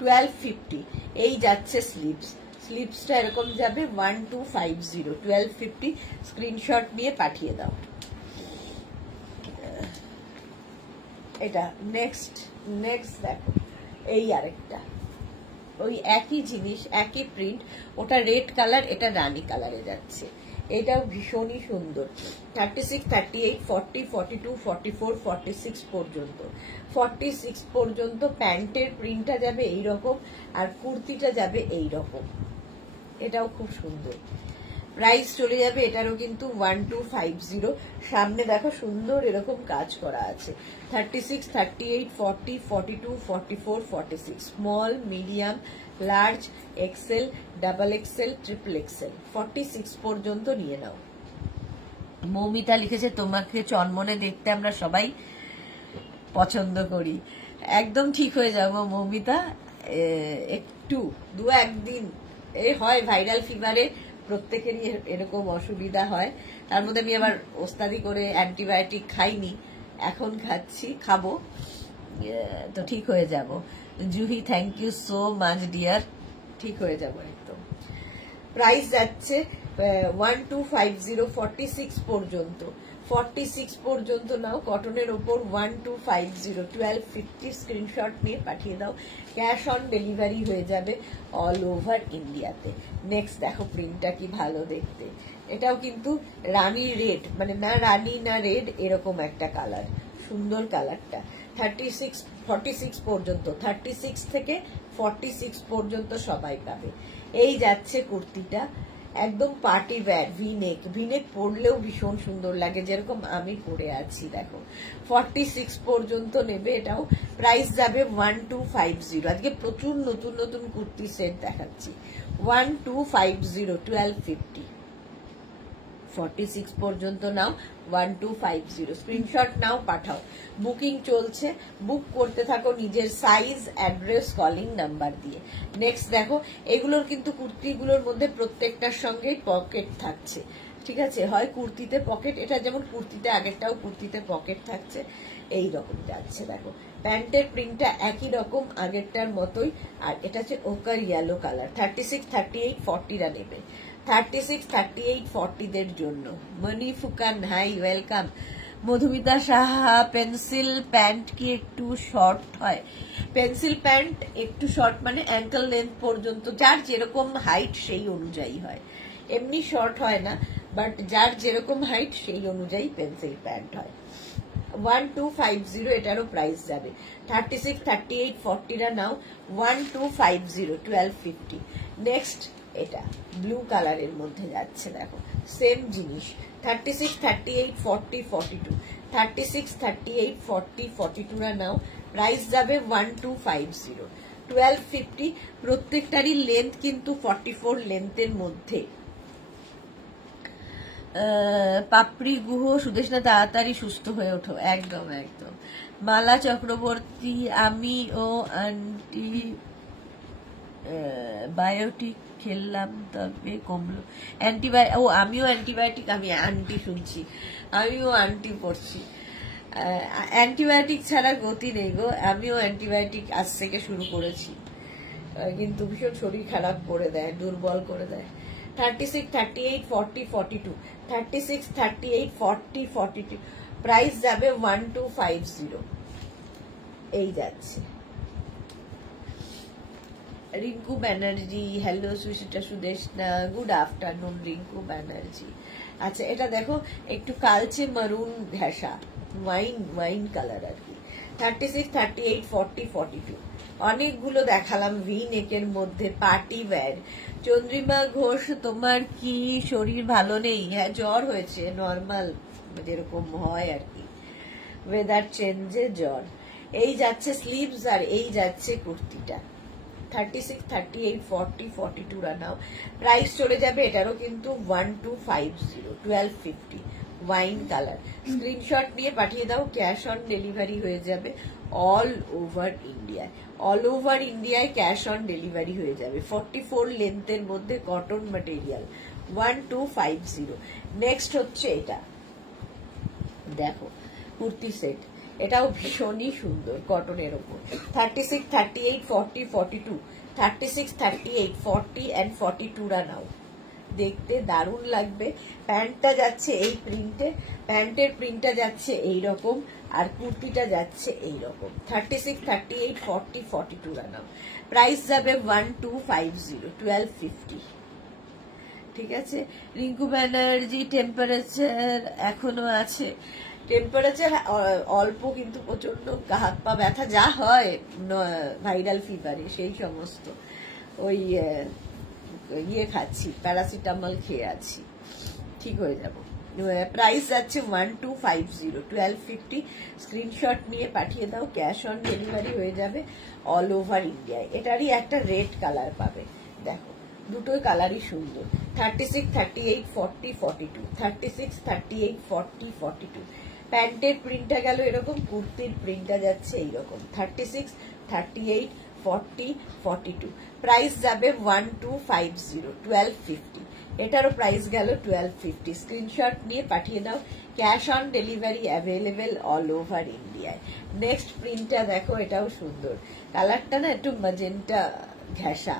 1250। এই যাচ্ছে স্লিপসটা এরকম যাবে 1250, 1250। স্ক্রিনশট নিয়ে পাঠিয়ে দাও। এটা নেক্সট দেখো, এই আরেকটা ওই একই জিনিস, একই প্রিন্ট, ওটা রেড কালার, এটা রানী কালারে যাচ্ছে। এটাও ভীষণই সুন্দর। 36, 38, 40, 42, 44, 46 পর্যন্ত, 46 পর্যন্ত প্যান্টের প্রিন্টটা যাবে এইরকম, আর কুর্তিটা যাবে এইরকম। এটাও খুব সুন্দর। প্রাইস চলে যাবে এটারও কিন্তু 1250। সামনে দেখো সুন্দর এরকম কাজ করা আছে। 36, 38, 40, 42, 44, 46, small, medium, large, XL, double XL, triple XL, 46 পর্যন্ত নিয়ে নাও। মৌমিতা লিখেছে তোমাকে চনমনে দেখতে আমরা সবাই পছন্দ করি। একদম ঠিক হয়ে যাবো মৌমিতা, একটু দু একদিন হয় ভাইরাল ফিভারে, প্রত্যেকেরই এরকম অসুবিধা হয়। তার মধ্যে আমি আবার ওস্তাদি করে অ্যান্টিবায়োটিক খাইনি, এখন খাচ্ছি, খাবো, তো ঠিক হয়ে যাব। Juhi thank you so much dear, ঠিক হয়ে যাব একদম। প্রাইস যাচ্ছে 1250, 46 পর্যন্ত, 46 পর্যন্ত নাও। কটনের ওপর 1250, 1250। স্ক্রিনশট নিয়ে পাঠিয়ে দাও, ক্যাশ অন ডেলিভারি হয়ে যাবে অল ওভার ইন্ডিয়াতে। নেক্সট দেখো প্রিন্টটা কি ভালো দেখতে, এটাও কিন্তু রানী রেড, মানে না রানী না রেড, এরকম একটা কালার, সুন্দর কালারটা। 36, 46 পর্যন্ত, 36 থেকে 46 পর্যন্ত সবাই পাবে। এই যাচ্ছে কুর্তিটা, একদম পার্টি ওয়্যার, ভিনেক পরলেও ভীষণ সুন্দর লাগে, যেরকম আমি পরে আছি দেখো। 46 পর্যন্ত নেবে এটাও। প্রাইস যাবে 1250। আজকে প্রচুর নতুন নতুন কুর্তি সেট দেখাচ্ছি। 1250, 1250। 46 পর্যন্ত নাও, 1250। স্ক্রিনশট নাও, পাঠাও। বুকিং চলছে, বুক করতে থাকো নিজের সাইজ, অ্যাড্রেস, কলিং নাম্বার দিয়ে। নেক্সট দেখো, এগুলোর কিন্তু কুর্তিগুলোর মধ্যে প্রত্যেকটার সঙ্গেই পকেট থাকছে, ঠিক আছে? হয় কুর্তিতে পকেট, এটা যেমন কুর্তিতে, আগেরটাও কুর্তিতে পকেট থাকছে, এই রকম যাচ্ছে দেখো। প্যান্টের প্রিন্টটা একই রকম আগেরটার মতোই, আর এটা হচ্ছে ওকার ইয়েলো কালার। 36, 38, 40রা নেবে। 36, 38, 40দের জন্য। Moni Phukan, hi, welcome. Madhumita Saha, pencil pant কি একটু শর্ট হয়? পেন্সিল প্যান্ট একটু শর্ট মানে অ্যাঙ্কেল লেন্থ পর্যন্ত, যার যেরকম হাইট সেই অনুযায়ী হয়, এমনি শর্ট হয় না, বাট যার যেরকম হাইট সেই অনুযায়ী পেন্সিল প্যান্ট হয়। 1250 এটারও প্রাইস যাবে। 36, 38, 40রা নাও, 1250, 1250। নেক্সট এটা ব্লু কালারের মধ্যে যাচ্ছে দেখো, সেম জিনিস। 36, 38, 40, 42, 36, 38, 40, 42রা নাও, প্রাইস যাবে 1250, 1250। প্রত্যেকটারই লেন্থ কিন্তু 44 লেন্থের মধ্যে। পাপড়ি গুহ, সুদেশনা তাড়াতাড়ি সুস্থ হয়ে ওঠো। একদম একদম। মালা চক্রবর্তী, আমি ও আন্টি বায়োটিক খেললাম তবে কমলো। আমিও অ্যান্টিবায়োটিক, আমি আন্টি শুনছি, আমিও আন্টি পড়ছি। অ্যান্টিবায়োটিক ছাড়া গতি নেই গো। আমিও অ্যান্টিবায়োটিক আজ থেকে শুরু করেছি, কিন্তু ভীষণ শরীর খারাপ করে দেয়, দুর্বল করে দেয়। 36, 38, 40, 42, 36, 38, 40, 42। প্রাইস যাবে 1250। এই যাচ্ছে। Rinku Banerjee, hello Sushita Sudeshna, good afternoon Rinku Banerjee. আচ্ছা, এটা দেখো একটু কালচে মারুন ঘেঁষা, ওয়াইন কালার আর কি। 36, 38, 40, 42। অনেকগুলো দেখালাম ভি নেকের মধ্যে, পার্টি ওয়্যার। চন্দ্রিমা ঘোষ, তোমার কি শরীর ভালো নেই? হ্যাঁ, জ্বর হয়েছে, নর্মাল যেরকম হয় আর কি, ওয়েদার চেঞ্জে জ্বর। এই যাচ্ছে স্লিভস, আর এই যাচ্ছে কুর্তিটা। 36, 38, 40, 42রা নাও। প্রাইস চলে যাবে এটারও কিন্তু 1250, 1250। Wine colour. স্ক্রিনশট নিয়ে পাঠিয়ে দাও, ক্যাশ অন ডেলিভারি হয়ে যাবে অল ওভার ইন্ডিয়ায়। অল ওভার ইন্ডিয়ায় ক্যাশ অন ডেলিভারি হয়ে যাবে। 44 লেন্থের মধ্যে কটন ম্যাটেরিয়াল, 1250। নেক্সট হচ্ছে এটা, দেখো কুর্তি সেট, এটাও ভীষণই সুন্দর কটনের ওপর। 36, 38, 40, 42, 36, 38, 40 and 42 রা নাও, দেখতে দারুণ লাগবে। প্যান্টটা যাচ্ছে এই প্রিন্টে, প্যান্টের প্রিন্টটা যাচ্ছে এই রকম, আর কুর্তিটা যাচ্ছে এই রকম। 36, 38, 40, 42 রা নাও। প্রাইস যাবে 1250, 1250। ঠিক আছে। রিঙ্কু ব্যানার্জি, টেম্পারেচার এখনো আছে? টেম্পারেচার অল্প, কিন্তু প্রচন্ড হাত পা ব্যথা যা হয় ভাইরাল ফিভারে, সেই সমস্ত ওই ইয়ে খাচ্ছি, প্যারাসিটামল খেয়ে আছি, ঠিক হয়ে যাব। প্রাইস যাচ্ছে 1250, 1250। স্ক্রিনশট নিয়ে পাঠিয়ে দাও, ক্যাশ অন ডেলিভারি হয়ে যাবে অল ওভার ইন্ডিয়ায়। এটারই একটা রেড কালার পাবে, দেখো দুটোই কালারই সুন্দর। 36, 38, 40, 42, 36, 38, 40, 42। প্যান্টের প্রিন্টটা গেল এরকম, কুর্তির প্রিন্টটা যাচ্ছে এইরকম। 36, 38, 40, 42। প্রাইস যাবে 1250, 1250। এটারও প্রাইস গেল 1250। স্ক্রিনশট নিয়ে পাঠিয়ে দাও, cash on delivery available all over ইন্ডিয়ায়। নেক্সট প্রিন্টটা দেখো, এটাও সুন্দর, কালারটা না একটু ম্যাজেন্টা ঘেঁষা,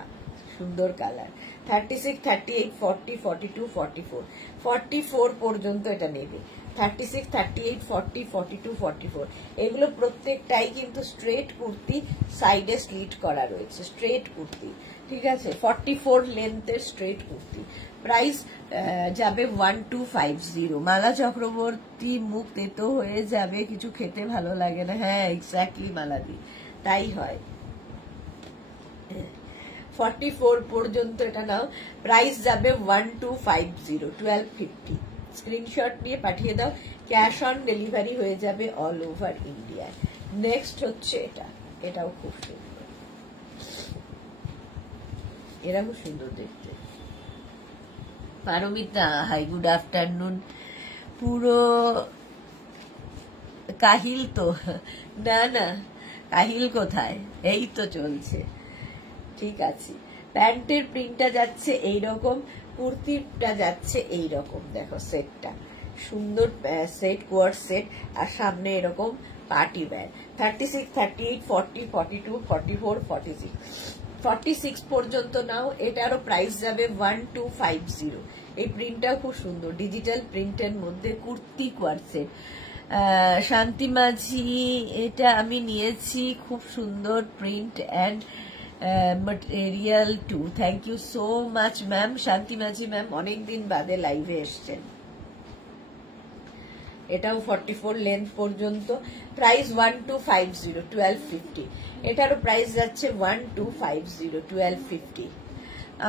সুন্দর কালার। 36, 38, 40, 42, 44, 44 পর্যন্ত এটা নেবে। 36, 38, 40, 42, 44। এগুলো প্রত্যেকটাই কিন্তু স্ট্রেট কুর্তি, সাইডে স্লিট করা রয়েছে, স্ট্রেট কুর্তি, ঠিক আছে। 44 লেন্থের স্ট্রেট কুর্তি। প্রাইস যাবে 1250। মালা চক্রবর্তী, মুখ তেতো হয়ে যাবে, কিছু খেতে ভালো লাগে না। হ্যাঁ এক্স্যাক্টলি মালাদি, তাই হয়। 44 পর্যন্ত এটা নাও। প্রাইস যাবে 1250, 1250। স্ক্রিনশট নিয়ে পাঠিয়ে দাও, ক্যাশ অন ডেলিভারি হয়ে যাবে অল ওভার ইন্ডিয়ায়। নেক্সট হচ্ছে এটা, এটাও খুব সুন্দর, এরা খুব সুন্দর দেখতে। Paramita, hi good afternoon. পুরো কাহিল তো? না না, কাহিল কোথায়, এই তো চলছে, ঠিক আছে। প্যান্টের প্রিন্টটা যাচ্ছে এইরকম, কুর্তিটা যাচ্ছে এইরকম, দেখো সেটটা সুন্দর, সেট কোয়ার সেট, আর সামনে এরকম পার্টি ওয়্যার। 36, 38, 40, 42, 44, 46, 46 পর্যন্ত নাও। এটারও প্রাইস যাবে 1250। এই প্রিন্টটাও খুব সুন্দর, ডিজিটাল প্রিন্টের মধ্যে কুর্তি কোয়ার সেট। শান্তি মাঝি, এটা আমি নিয়েছি, খুব সুন্দর print and material too. Thank you so much ma'am. শান্তি মাঝি ম্যাম অনেকদিন বাদে লাইভে এসছেন। এটাও 44 লেন্থ পর্যন্ত। প্রাইস 1250, 1250। এটারও প্রাইস যাচ্ছে 1250, 1250।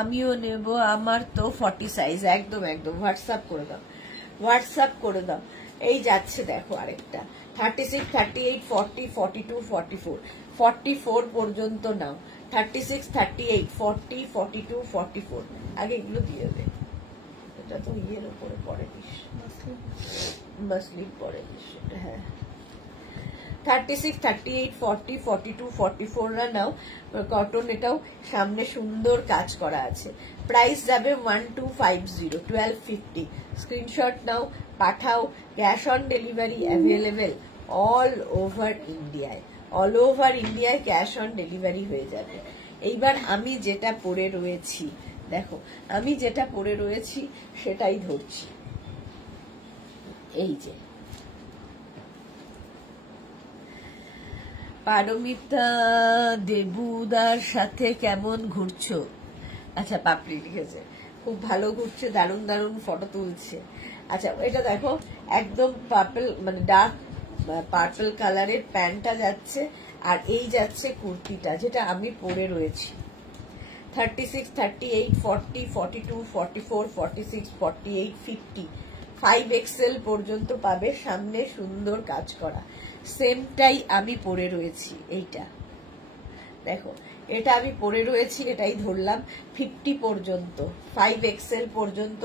আমিও নেব, আমার তো 40 সাইজ। একদম একদম, হোয়াটসঅ্যাপ করে দাও, হোয়াটসঅ্যাপ করে দাও। এই যাচ্ছে দেখো আরেকটা, 36, 38, 40, 42, 44, 44 পর্যন্ত নাও। 36, 38, 40, 42, 44। আগে এগুলো দিয়ে দেবে, এটা তো ইয়ের উপরে পরে দিস, মাসলিন পরে দিস। হ্যাঁ 36, 38, 40, 42, 44 রা নাও, কটন। এটাও সামনে সুন্দর কাজ করা আছে। প্রাইস যাবে 1250, 1250। স্ক্রিনশট নাও, পাঠাও, cash on delivery available all over ইন্ডিয়ায়। অল ওভার ইন্ডিয়ায় ক্যাশ অন ডেলিভারি হয়ে যাবে। এইবার আমি যেটা পরে রয়েছি, দেখো আমি যেটা পরে রয়েছি সেটাই ধরছি। এই যে পারমিতা, দেবুদার সাথে কেমন ঘুরছো? আচ্ছা পাপড়ি লিখেছে, খুব ভালো ঘুরছে, দারুণ দারুণ ফটো তুলছে। আচ্ছা এটা দেখো, একদম পার্পল, মানে ডার্ক পার্পল কালারের প্যান্টটা যাচ্ছে, আর এই যাচ্ছে কুর্তিটা যেটা আমি পরে রয়েছি। 36, 38, 40, 42, 44, 46, 48, 50, 5XL পর্যন্ত পাবে। সামনে সুন্দর কাজ করা, সেমটাই আমি পরে রয়েছি। এইটা দেখো, এটা আমি পরে রয়েছি, এটাই ধরলাম। 50 পর্যন্ত, 5XL পর্যন্ত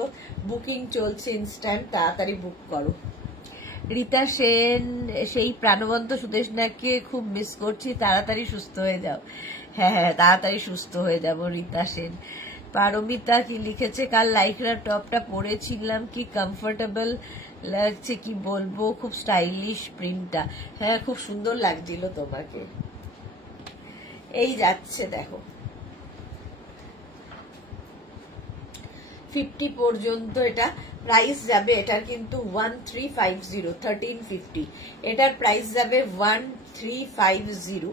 বুকিং চলছে, ইনস্ট্যান্ট, তাড়াতাড়ি বুক করো। রীতা সেন, সেই প্রাণবন্ত সুদেশনাকে খুব মিস করছি, তাড়াতাড়ি সুস্থ হয়ে যাও। হ্যাঁ হ্যাঁ, তাড়াতাড়ি সুস্থ হয়ে যাব। রীতা সেন। পারমিতা কি লিখেছে, কাল লাইকরা টপটা পরেছিলাম, কি কমফোর্টেবল লাগছে কি বলবো, খুব স্টাইলিশ প্রিন্টটা। হ্যাঁ, খুব সুন্দর লাগছিল তোমাকে। এই যাচ্ছে দেখো 50 পর্যন্ত, এটা প্রাইস যাবে, এটার কিন্তু 1350, 1350, এটার প্রাইস যাবে 1350।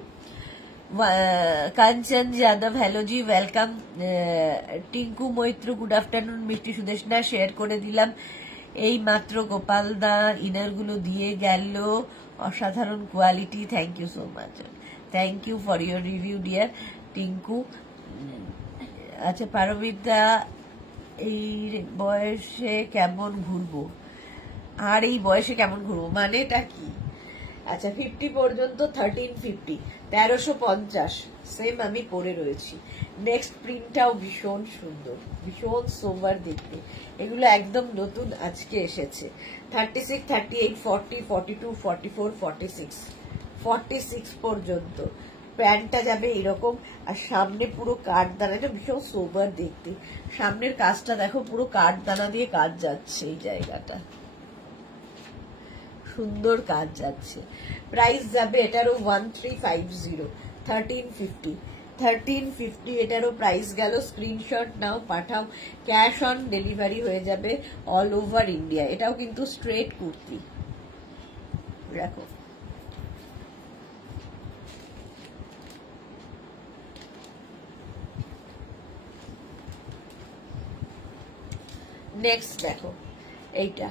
Kanchan Yadav, hello ji, welcome. Tinku Maitra, good afternoon. মিষ্টি সুদেশনা, শেয়ার করে দিলাম এই মাত্র। গোপাল দা ইনারগুলো দিয়ে গেল, অসাধারণ quality, thank you so much, thank you for your review dear Tinku. আচ্ছা পারমিতা, এই বয়সে কেমন ঘুরবো, আর এই বয়সে কেমন ঘুরবো মানেটা কি? আচ্ছা 50 পর্যন্ত 1350, 1350 সেম আমি পরে রয়েছি। নেক্সট প্রিন্টটাও ভীষণ সুন্দর, ভীষণ সোবার দেখতে, এগুলো একদম নতুন আজকে এসেছে। 36, 38, 40, 42, 44, 46, 46 পর্যন্ত প্যান্টটা যাবে এরকম, আর সামনে পুরো কাঠদানা, এটা ভীষণ সোবার দেখতে। সামনের কাজটা দেখো, পুরো কাঠদানা দিয়ে কাজ যাচ্ছে, এই জায়গাটা সুন্দর কাজ যাচ্ছে। প্রাইস যাবে এটারও 1350, 1350, 1350 এটারও প্রাইস গেল। স্ক্রিনশট নাও, পাঠাও, ক্যাশ অন ডেলিভারি হয়ে যাবে অল ওভার ইন্ডিয়া। এটাও কিন্তু স্ট্রেট কুর্তি, দেখো নেক্সট দেখো এইটা,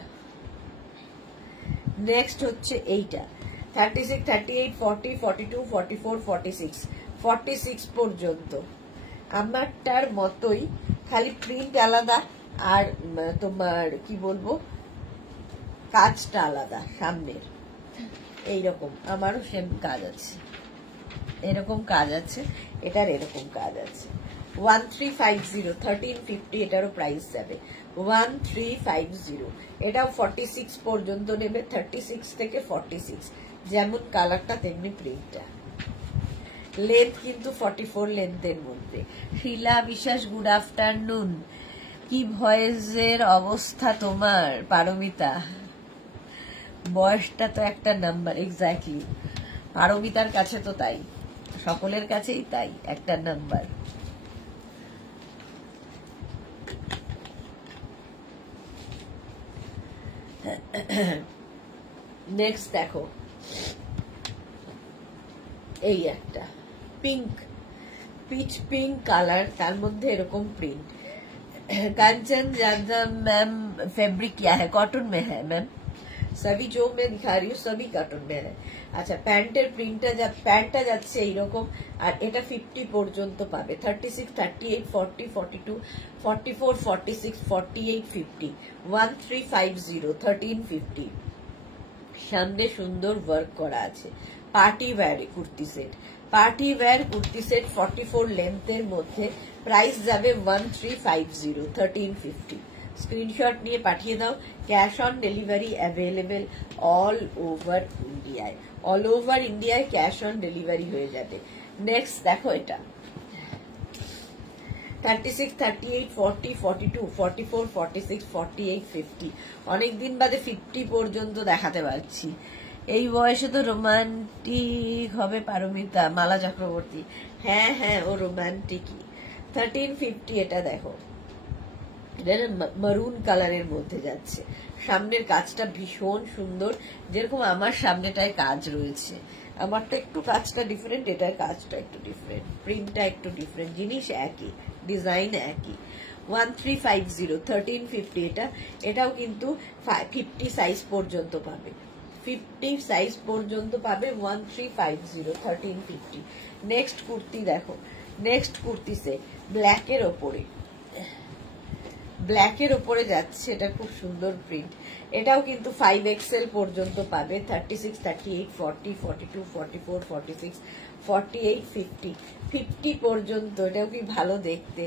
নেক্সট হচ্ছে এইটা 36, 38, 40, 42, 44, 46, 46 পর্যন্ত আমারটার মতোই, খালি প্রিন্ট আলাদা আর তোমার কি বলবো কাজটা আলাদা সামনের। এইরকম আমারও সেম কাজ আছে, এরকম কাজ আছে, এটার এরকম কাজ আছে। 1350, 1350 এটারও প্রাইস যাবে 1350। এটাও 46 পর্যন্ত নেবে, 36 থেকে 46, যেমন কালারটা তেমনি প্রিন্টটা। লেন্থ কিন্তু 44 লেন্থের মধ্যে। শিলা বিশ্বাস, গুড আফটারনুন। কি ভয়েসের অবস্থা তোমার পারমিতা? বয়সটা তো একটা নাম্বার, এক্স্যাক্টলি। পারমিতার কাছে তো তাই, সকলের কাছেই তাই, একটা নাম্বার। নেক্সট দেখো এই একটা পিঙ্ক, পিচ পিঙ্ক কালার, তার মধ্যে এরকম প্রিন্ট। कंचन यादव मैम, फैब्रिक क्या है? कॉटन में है मैम, सभी जो मैं दिखा रही हूँ सभी कॉटन में है। আচ্ছা প্যান্টের প্যান্টটা যাচ্ছে এইরকম, আর এটা 50 পর্যন্ত পাবে। 36, 38, 40, 42, 44, 46, 48, 50, 1350, 1350। সামনে সুন্দর ওয়ার্ক করা আছে। Party wear kurti set, party wire kurti set 44 লেন্থের মধ্যে, প্রাইস যাবে 1350, 1350। স্ক্রিনশট নিয়ে পাঠিয়ে দাও, cash on delivery available all over ইন্ডিয়ায়, অল ওভার ইন্ডিয়ায় ক্যাশ অন ডেলিভারি হয়ে যাবে। নেক্সট দেখো এটা 36, 38, 40, 42, 44, 46, 48, 50, অনেকদিন বাদে 50 পর্যন্ত দেখাতে পারছি। এই বয়সে তো রোমান্টিক হবে পারমিতা, মালা চক্রবর্তী। হ্যাঁ হ্যাঁ, ও রোমান্টিকই। 1350 এটা দেখো, এটা মারুন কালারের মধ্যে যাচ্ছে। সামনের কাজটা ভীষণ সুন্দর, যেরকম আমার সামনেটায় কাজ রয়েছে। আমারটা একটু কাজটা ডিফারেন্ট, এটার কাজটা একটু ডিফারেন্ট, প্রিন্টটা একটু ডিফারেন্ট, জিনিস একই, ডিজাইন একই। 1350, 1350 এটাও কিন্তু 50 সাইজ পর্যন্ত পাবে, 50 সাইজ পর্যন্ত পাবে। 1350, 1350। নেক্সট কুর্তি দেখো, নেক্সট কুর্তি সে ব্ল্যাকের ওপরে, ব্ল্যাকের ওপরে যাচ্ছে, এটা খুব সুন্দর প্রিন্ট। এটাও কিন্তু 5XL পর্যন্ত পাবে। 36, 38, 40, 42, 44, 46, 48, 50, 50 পর্যন্ত। এটাও কি ভালো দেখতে।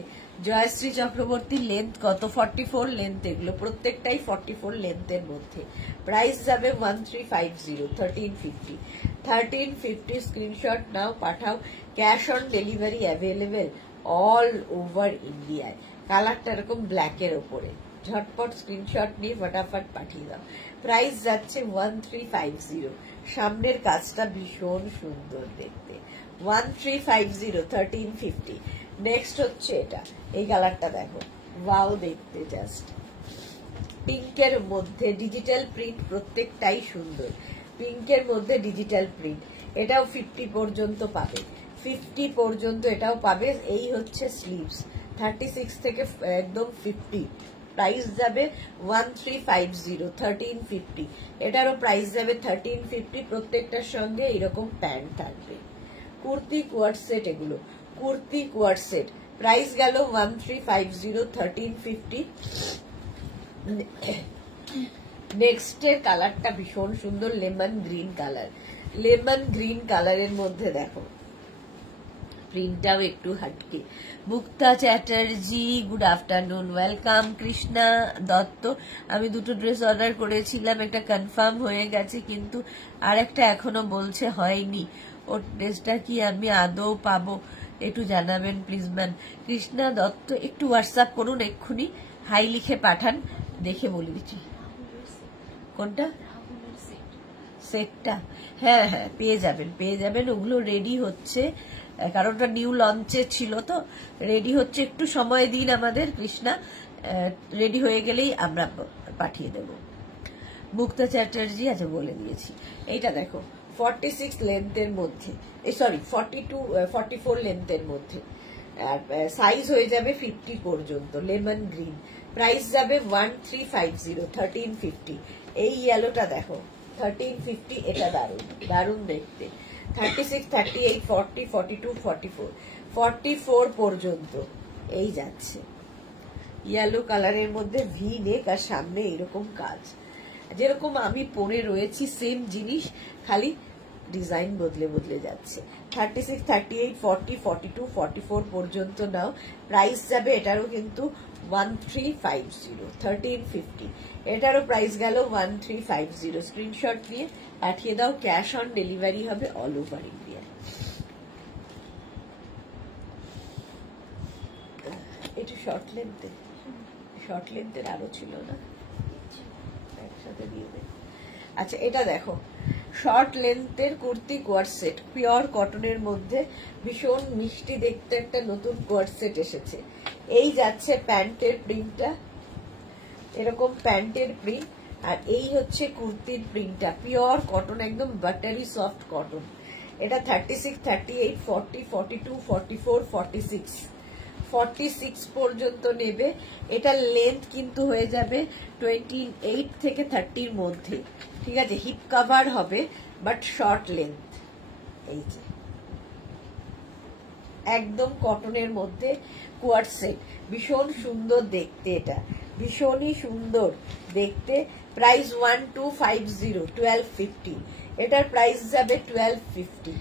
জয়শ্রী চক্রবর্তী লেন্থ কত? 44 লেন্থ। এগুলো প্রত্যেকটাই 44 লেন্থের মধ্যে। প্রাইস যাবে 1350, 1350, 1350। স্ক্রিনশট নাও, পাঠাও। Cash on delivery available all over ইন্ডিয়ায়। কালারটা এরকম ব্ল্যাকের ওপরে। ঝটপট স্ক্রিনশট নিয়ে ফটাফট পাঠিয়ে দাও। প্রাইস যাচ্ছে 1350। সামনের কাজটা ভীষণ সুন্দর দেখতে। 1350, 1350। নেক্সট হচ্ছে এটা, এই কালারটা দেখো, ওয়াও দেখতে জাস্ট। পিঙ্কের মধ্যে ডিজিটাল প্রিন্ট, প্রত্যেকটাই সুন্দর। পিঙ্কের মধ্যে ডিজিটাল প্রিন্ট, এটাও 50 পর্যন্ত পাবে। 50 পর্যন্ত এটাও পাবে। এই হচ্ছে স্লিভস, 36 থেকে একদম 50। প্রাইস যাবে 1350, 1350। এটারও প্রাইস যাবে 1350। প্রত্যেকটার সঙ্গে এরকম প্যান্ট থাকবে। কুর্তি কোয়ার্ড সেট, এগুলো কুর্তি কোয়ার্ড সেট। প্রাইস গেল 1350, 1350। নেক্সট এর কালারটা ভীষণ সুন্দর, lemon green colour. Lemon green কালারের মধ্যে দেখো প্রিন্টটাও একটু হাটকে। Mukta Chatterjee, good afternoon, welcome. Krishna Dutta, আমি দুটো ড্রেস অর্ডার করেছিলাম, একটা কনফার্ম হয়ে গেছে কিন্তু আর একটা এখনো বলছে হয়নি। ওর ড্রেসটা কি আমি আদৌ পাবো? একটু জানাবেন প্লিজ ম্যাম। কৃষ্ণা দত্ত, একটু হোয়াটসঅ্যাপ করুন, এক্ষুনি হাই লিখে পাঠান, দেখে বলে দিচ্ছি। কোনটা? সেটটা? হ্যাঁ হ্যাঁ, পেয়ে যাবেন, পেয়ে যাবেন। ওগুলো রেডি হচ্ছে, কারণ ওটা নিউ লঞ্চে ছিল তো রেডি হচ্ছে। একটু সময় দিন আমাদের কৃষ্ণা, রেডি হয়ে গেলেই আমরা পাঠিয়ে দেব। মুক্তা চ্যাটার্জি, আচ্ছা বলে দিয়েছি। এইটা দেখো 46 লেন্থের মধ্যে, সরি 44 লেন্থের মধ্যে। সাইজ হয়ে যাবে 50 পর্যন্ত। Lemon green. প্রাইস যাবে 1350, 1350। এই ইয়েলোটা দেখো 1350। এটা দারুণ দারুণ দেখতে। 36, 38, 40, 42, 44, 44 পর্যন্ত এই যাচ্ছে। ইয়েলো কালারের মধ্যে ভি নেক আর সামনে এরকম কাজ, যেরকম আমি পরে রয়েছি সেম জিনিস, খালি ডিজাইন বদলে বদলে যাচ্ছে। 36, 38, 40, 42, 44 পর্যন্ত নাও। প্রাইস যাবে এটারও কিন্তু 1350, 1350। এটারও প্রাইস গেল 1350। স্ক্রিনশট নিয়ে পাঠিয়ে দাও। ক্যাশ অন ডেলিভারি হবে অল ওভার ইন্ডিয়া। একটু শর্ট লেন্থের, শর্ট লেন্থের আরো ছিল না, একসাথে দিয়ে দে। আচ্ছা এটা দেখো, short লেন্থের kurti co-ord set, pure কটনের মধ্যে ভীষণ মিষ্টি দেখতে একটা নতুন কোয়ার্ড সেট এসেছে। এই যাচ্ছে প্যান্টের প্রিন্টটা, এরকম প্যান্টের প্রিন্ট, আর এই হচ্ছে কুর্তির প্রিন্টটা। পিওর কটন, একদম বাটারি সফট কটন। এটা 36, 38, 40, 42, 44, 46, 46 পর্যন্ত নেবে। এটা লেন্থ কিন্তু হয়ে যাবে 28 থেকে 30-র মধ্যে, ঠিক আছে। হিপ কভার হবে বাট শর্ট লেন্থ। এই যে একদম কটনের মধ্যে কোয়ার্ড সেট, ভীষণ সুন্দর দেখতে, এটা ভীষণই সুন্দর দেখতে। প্রাইস 1250, 1250। এটার প্রাইস যাবে 1250।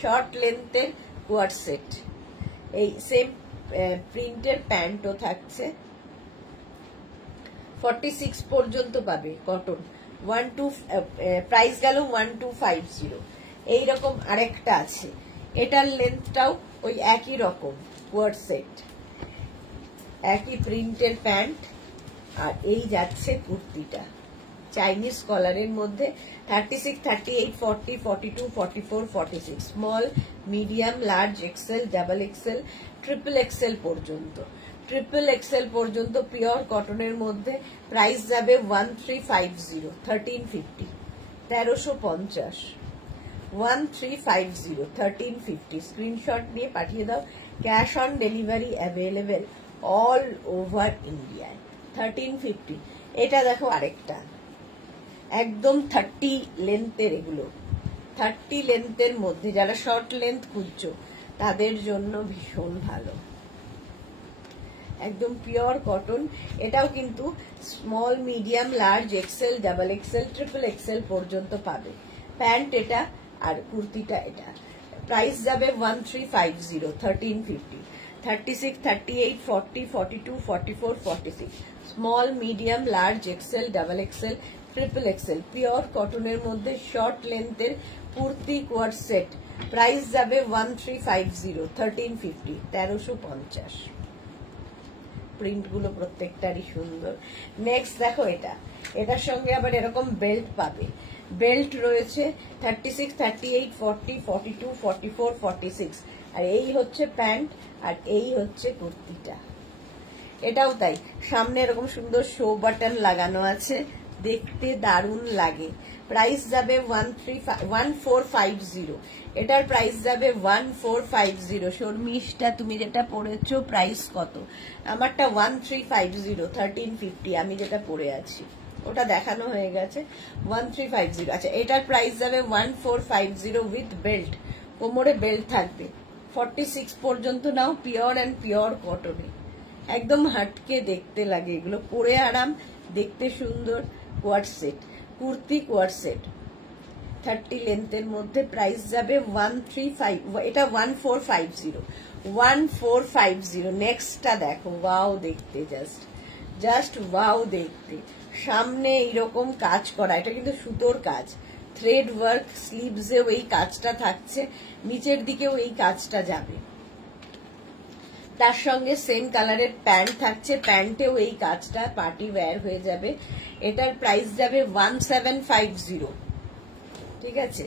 শর্ট লেন্থের কোয়ার্ড সেট, এই সেম প্রিন্টের প্যান্টও থাকছে। 46 পর্যন্ত পাবে কটন। প্রাইস গেল 1250। এইরকম আরেকটা আছে, এটার লেন্থটাও ওই একই রকম কোয়ার্ড সেট, একই প্রিন্টের প্যান্ট, আর এই যাচ্ছে কুর্তিটা চাইনিজ কলারের মধ্যে। 36, 38, 40, 42, 44, 46, small, medium, large, XL, double XL, triple XL পর্যন্ত। ট্রিপল এক্সেল পর্যন্ত পিওর কটনের মধ্যে। প্রাইস যাবে 1350, 1350, 1350, 1350, 1350। স্ক্রিনশট নিয়ে পাঠিয়ে দাও। Cash on delivery available all over ইন্ডিয়ায়। 1350। এটা দেখো আরেকটা, একদম 30 লেন্থের, এগুলো 30 লেন্থের মধ্যে। যারা শর্ট লেন্থ খুঁজছো তাদের জন্য ভীষণ ভালো, একদম পিওর কটন। এটাও কিন্তু small, medium, large, XL, double XL, triple XL পর্যন্ত পাবে। প্যান্ট এটা আর কুর্তিটা এটা। প্রাইস যাবে 1350, 1350, 36, 38, 40, 42, 44, 46, small, medium, large, XL, double XL, triple XL, pure কটনের মধ্যে শর্ট লেন্থের কুর্তি কোয়ার সেট। প্রাইস যাবে 1350, 1350, 1350। প্রিন্ট গুলো প্রত্যেকটারই সুন্দর। নেক্সট দেখো এটা, এটার সঙ্গে আবার এরকম বেল্ট পাবে। বেল্ট রয়েছে 36, 38, 40, 42, 44, 46, আর এই হচ্ছে প্যান্ট, আর এই হচ্ছে কুর্তিটা। এটাও তাই, সামনে এরকম সুন্দর শো বাটন লাগানো আছে, দেখতে দারুণ লাগে। প্রাইস যাবে 1450, এটার প্রাইস যাবে 1450। শর্মিষ্ঠা তুমি যেটা পরেছো প্রাইস কত? আমারটা 1350, 1350, আমি যেটা পরে আছি ওটা দেখানো হয়ে গেছে 1350। আচ্ছা, এটার প্রাইস যাবে 1450 উইথ বেল্ট, কোমরে বেল্ট থাকবে। 46 পর্যন্ত নাও, পিওর অ্যান্ড পিওর কটনে, একদম হাটকে দেখতে লাগে এগুলো, পরে আরাম, দেখতে সুন্দর। কোয়ার্ড সেট, কুর্তি কোয়ার্ড সেট 30 লেন্থের মধ্যে। প্রাইস যাবে 135, এটা 1450, 1450। নেক্সটটা দেখো, ওয়াও দেখতে, জাস্ট ওয়াও দেখতে। সামনে এইরকম কাজ করা, এটা কিন্তু সুতোর কাজ, থ্রেড ওয়ার্ক, স্লিভসেও এই কাজটা থাকছে, নিচের দিকেও এই কাজটা যাবে। তার সঙ্গে সেম কালারের প্যান্ট থাকছে, প্যান্টেও এই কাজটা, পার্টি ওয়্যার হয়ে যাবে। এটার প্রাইস যাবে 1750, ঠিক আছে,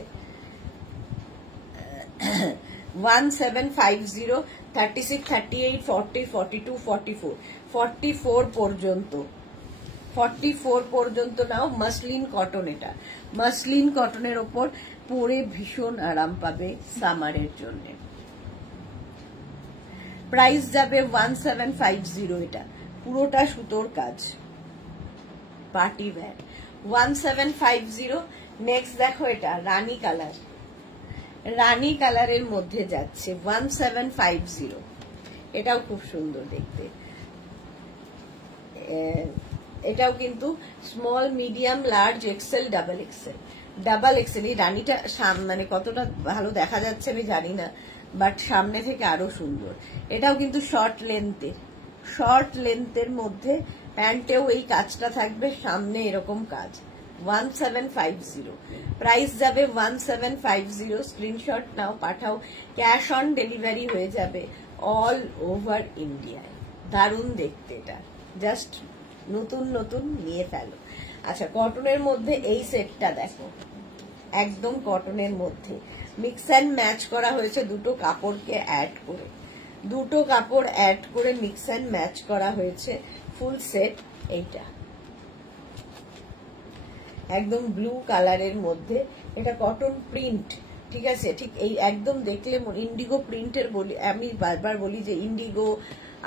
1750, 36, 38, 40, 42, 44, 44 পর্যন্ত, 44 পর্যন্ত নাও। মাসলিন কটন, এটা মাসলিন কটনের ওপর পরে ভীষণ আরাম পাবে সামারের জন্য। প্রাইস যাবে 1750, এটা পুরোটা সুতোর কাজ, পার্টি ওয়্যার 1750। নেক্সট দেখো, এটা রানী কালার, রানী কালারের মধ্যে যাচ্ছে 1750, এটাও খুব সুন্দর দেখতে। এটাও কিন্তু small, medium, large, XL, double XL, double XL. এই রানীটা মানে কতটা ভালো দেখা যাচ্ছে আমি জানি না, বাট সামনে থেকে আরো সুন্দর। এটাও কিন্তু শর্ট লেন্থের, শর্ট লেন্থের মধ্যে, প্যান্টেও এই কাজটা থাকবে, সামনে এরকম কাজ। 1750, প্রাইস যাবে 1750। স্ক্রিনশট নাও, পাঠাও, ক্যাশ অন ডেলিভারি হয়ে যাবে অল ওভার ইন্ডিয়ায়। দারুণ দেখতে, এটা জাস্ট নতুন নতুন নিয়ে ফেলো। আচ্ছা, কটনের মধ্যে এই সেটটা দেখো, একদম কটনের মধ্যে মিক্স অ্যান্ড ম্যাচ করা হয়েছে, দুটো কাপড়কে অ্যাড করে, দুটো কাপড় অ্যাড করে মিক্স অ্যান্ড ম্যাচ করা হয়েছে, ফুল সেট। এইটা একদম ব্লু কালারের মধ্যে, এটা কটন প্রিন্ট, ঠিক আছে, ঠিক এই একদম দেখলে ইন্ডিগো প্রিন্টের বলি, আমি বারবার বলি যে ইন্ডিগো,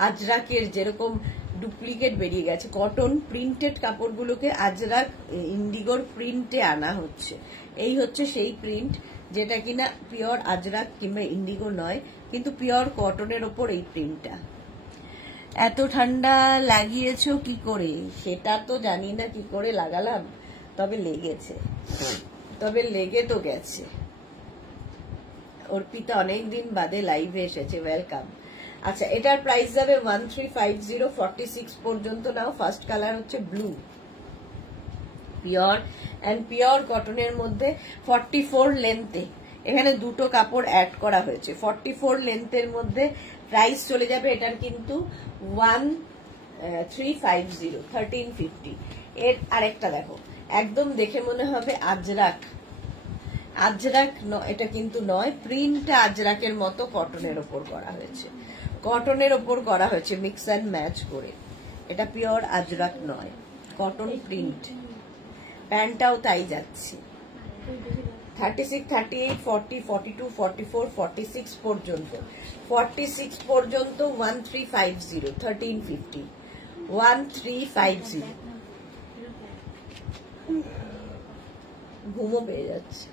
আজরাকের যেরকম ডুপ্লিকেট বেরিয়ে গেছে, কটন প্রিন্টেড কাপড়গুলোকে আজরাক, ইন্ডিগোর প্রিন্টে আনা হচ্ছে। এই হচ্ছে সেই প্রিন্ট যেটা কিনা পিওর আজরাক কিংবা ইন্ডিগো নয়, কিন্তু পিওর কটনের ওপর এই প্রিন্টটা। এত ঠান্ডা লাগিয়েছো কি করে? সেটা তো জানি না কি করে লাগালাম, তবে লেগেছে, তবে লেগে তো গেছে। অর্পিতা অনেকদিন বাদে লাইভে এসেছে, ওয়েলকাম। আচ্ছা, এটার প্রাইস যাবে 1350, 46 পর্যন্ত নাও। ফার্স্ট কালার হচ্ছে ব্লু, পিওর অ্যান্ড পিওর কটনের মধ্যে, 44 লেন্থে, এখানে দুটো কাপড় অ্যাড করা হয়েছে, 44 লেন্থের মধ্যে। প্রাইস চলে যাবে এটার কিন্তু 1350, 1350। এর আরেকটা দেখো, একদম দেখে মনে হবে আজরাক, আজরাক এটা কিন্তু নয়, প্রিন্টটা আজরাকের মতো কটনের ওপর করা হয়েছে, কটনের ওপর করা হয়েছে মিক্স অ্যান্ড ম্যাচ করে। এটা পিওর আজরাক নয়, কটন প্রিন্ট। প্যান্টটাও তাই যাচ্ছে, 36, 38, 40, 42, 44, 46 পর্যন্ত, 46 পর্যন্ত 1350, 1350, 1350। ঘুমো পেয়ে যাচ্ছে,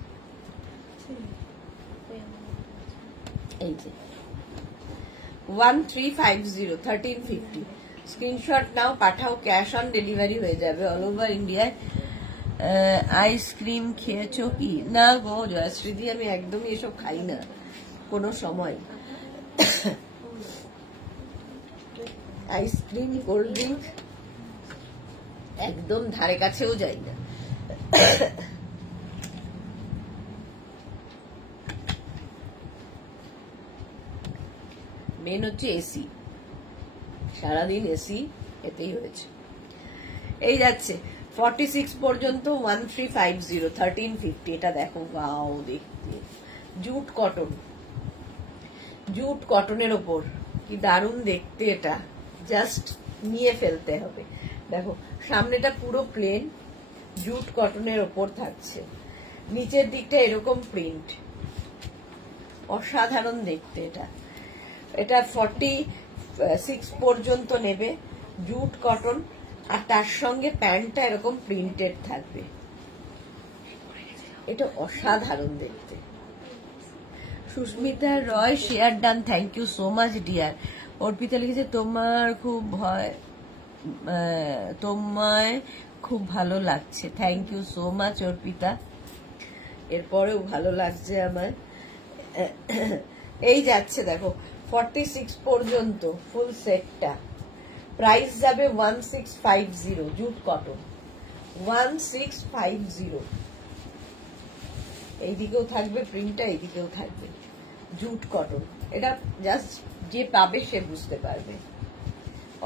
এই যে 1350, 1350। স্ক্রিনশট নাও, পাঠাও, ক্যাশ অন ডেলিভারি হয়ে যাবে অল ওভার ইন্ডিয়ায়। আইসক্রিম খেয়েছো কি? না গো জয়শ্রীদি, আমি একদমই এসব খাই না, কোনো সময়। আইসক্রিম, কোল্ড ড্রিঙ্ক একদম ধারে কাছেও যাই না। মেন হচ্ছে এসি, সারাদিন এসি এতেই হয়েছে। এই যাচ্ছে 46 পর্যন্ত 1350, 1350। এটা দেখো, ওয়াও দেখতে, জুট কটন, জুট কটনের ওপর কি দারুণ দেখতে। এটা জাস্ট নিয়ে ফেলতে হবে। দেখো সামনেটা পুরো প্লেন, জুট কটনের ওপর থাকছে, নিচের দিকটা এরকম প্রিন্ট, অসাধারণ দেখতে। এটা এটা 46 পর্যন্ত নেবে, জুট কটন, আর তার সঙ্গে প্যান্টটা এরকম প্রিন্টেড থাকবে। এটা অসাধারণ দেখতে। Susmita Roy share done, thank you so much dear. Arpita লিখেছে তোমার খুব ভয়, তোমায় খুব ভালো লাগছে, thank you so much Arpita, এরপরেও ভালো লাগছে আমার। এই যাচ্ছে দেখো 46 পর্যন্ত ফুল সেটটা, প্রাইস যাবে 1650, জুট কটন 1650। এইদিকেও থাকবে প্রিন্টটা, এইদিকেও থাকবে, জুট কটন। এটা জাস্ট যে পাবে সে বুঝতে পারবে,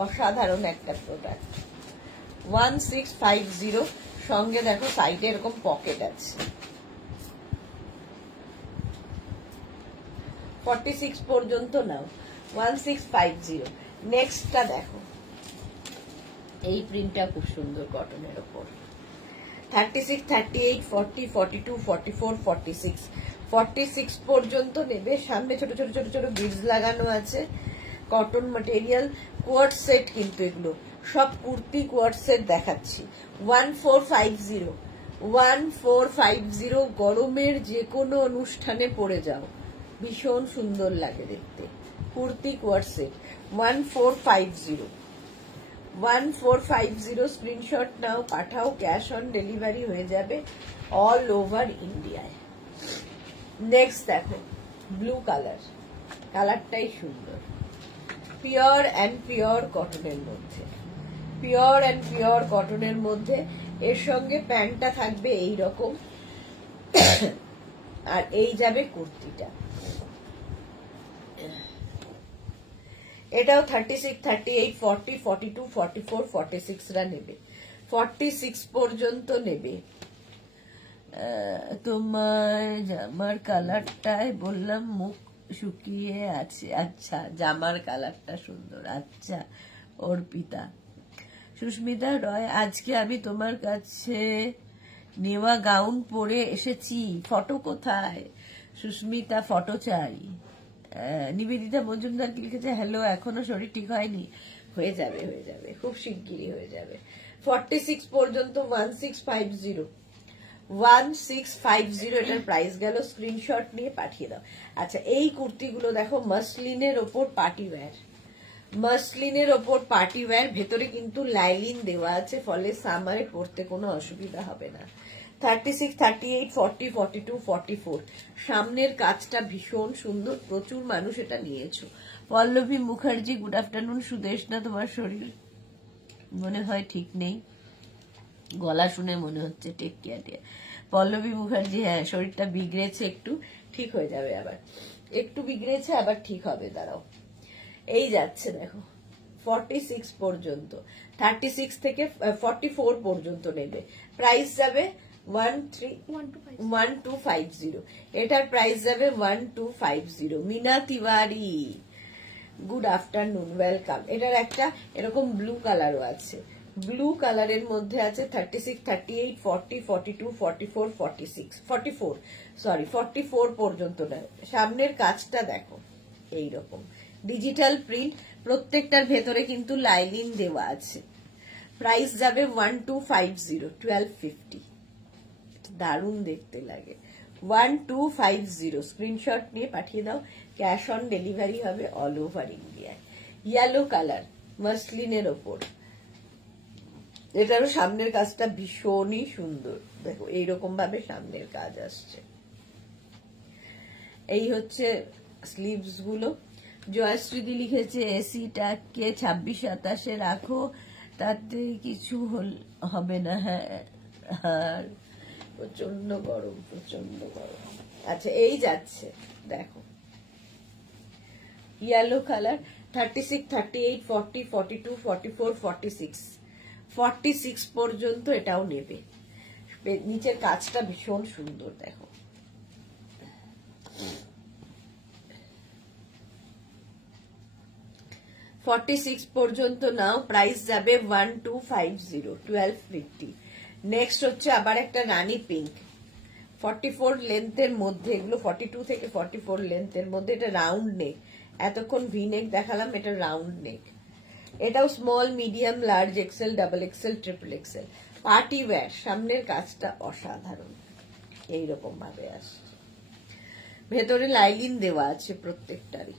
অসাধারণ একটা প্রোডাক্ট। 1650, সঙ্গে দেখো সাইডে এরকম পকেট আছে। 46 পর্যন্ত নাও, 1650। নেক্সটটা দেখো, এই প্রিন্টটা খুব সুন্দর কটনের ওপর। 36, 38, 40, 42, 44, 46, 46 পর্যন্ত নেবে। সামনে ছোট ছোট ছোট ছোট বিডস লাগানো আছে, কটন ম্যাটেরিয়াল, কোয়ার্ড সেট, কিন্তু এগুলো সব কুর্তি কোয়ার্ড সেট দেখাচ্ছি। 1450, 1450, গরমের যে কোনো অনুষ্ঠানে পরে যাও, ভীষণ সুন্দর লাগে দেখতে, কুর্তি কোয়ার্ড সেট 1450, 1450। স্ক্রিনশট নাও, পাঠাও, ক্যাশ অন ডেলিভারি হয়ে যাবে অল ওভার ইন্ডিয়ায়। নেক্সট দেখো ব্লু কালার, কালারটাই সুন্দর, পিওর অ্যান্ড পিওর কটনের মধ্যে, পিওর অ্যান্ড পিওর কটনের মধ্যে। এর সঙ্গে প্যান্টটা থাকবে এই রকম, আর এই যাবে কুর্তিটা। এটাও 36, 38, 40, 42, 44, 46 রা নেবে, 46 পর্যন্ত নেবে। তোমার জামার কালারটাই বললাম মুখ শুকিয়ে আছে, আচ্ছা জামার কালারটা সুন্দর, আচ্ছা অর্পিতা। সুস্মিতা রয়, আজকে আমি তোমার কাছে নেওয়া গাউন পরে এসেছি, ফটো কোথায়? সুস্মিতা ফটো চাই। নিবেদিতা মজুমদার কি লিখেছে, হ্যালো, এখনো শরীর ঠিক হয়নি, হয়ে যাবে হয়ে যাবে, খুব শিগগিরই হয়ে যাবে। 46 পর্যন্ত 1650, 1650 এটার প্রাইস গেল। স্ক্রিনশট নিয়ে পাঠিয়ে দাও। আচ্ছা এই কুর্তিগুলো দেখো, মাসলিনের ওপর পার্টি ওয়্যার, মাসলিনের ওপর পার্টি ওয়্যার, ভেতরে কিন্তু লাইলিন দেওয়া আছে, ফলে সামারে পরতে কোনো অসুবিধা হবে না। 36, 38, 40, 42, 44, সামনের কাজটা ভীষণ সুন্দর, প্রচুর মানুষ এটা নিয়েছো। Pallabi Mukherjee, good afternoon. সুদেশ না, তোমার শরীর মনে হয় ঠিক নেই, গলা শুনে মনে হচ্ছে, টেক কেয়ার দিয়ে। পল্লবী মুখার্জি, হ্যাঁ শরীরটা বিগড়েছে একটু, ঠিক হয়ে যাবে আবার, একটু বিগড়েছে আবার ঠিক হবে, দাঁড়াও। এই যাচ্ছে দেখো 46 পর্যন্ত, 36 থেকে 44 পর্যন্ত নেবে, প্রাইস যাবে 1250, এটার প্রাইস যাবে 1250। Meena Tiwari, good afternoon, welcome. এটার একটা এরকম ব্লু কালারও আছে, ব্লু কালারের মধ্যে আছে 36, 38, 40, 42, 44, 46, 44, সরি 44 পর্যন্ত নেয়। সামনের কাজটা দেখো এইরকম ডিজিটাল প্রিন্ট, প্রত্যেকটার ভেতরে কিন্তু লাইনিং দেওয়া আছে। প্রাইস যাবে 1250, 1250, দারুণ দেখতে লাগে। 1250, স্ক্রিনশট নিয়ে পাঠিয়ে দাও, ক্যাশ অন ডেলিভারি হবে অল ওভার ইন্ডিয়ায়। ইয়েলো কালার, মাসলিনের ওপর, এটারও সামনের কাজটা ভীষণই সুন্দর, দেখো এইরকম ভাবে সামনের কাজ আসছে। এই হচ্ছে স্লিভস গুলো। জয়শ্রীদি লিখেছে এসিটাকে 26-27 রাখো, তাতে কিছু হবে না। হ্যাঁ, প্রচন্ড গরম, প্রচন্ড গরম। আচ্ছা, এই যাচ্ছে দেখো, ইয়েলো কালার 36, 38, 40, 42, 44, 46, 46 পর্যন্ত এটাও নেবে। নিচের কাজটা ভীষণ সুন্দর দেখো। $46 পর্যন্ত নাও, প্রাইস যাবে 1250, 1250। নেক্সট হচ্ছে আবার একটা রানী পিঙ্ক, 44 লেন্থের মধ্যে, এগুলো 42 থেকে 44 লেন্থের মধ্যে। এটা রাউন্ড নেক, এতক্ষণ ভি নেক দেখালাম, এটা রাউন্ড নেক। এটাও small, medium, large, XL, double XL, triple XL. Party wear, সামনের কাজটা অসাধারণ, এইরকম ভাবে আসছে। ভেতরে লাইলিন দেওয়া আছে প্রত্যেকটারই।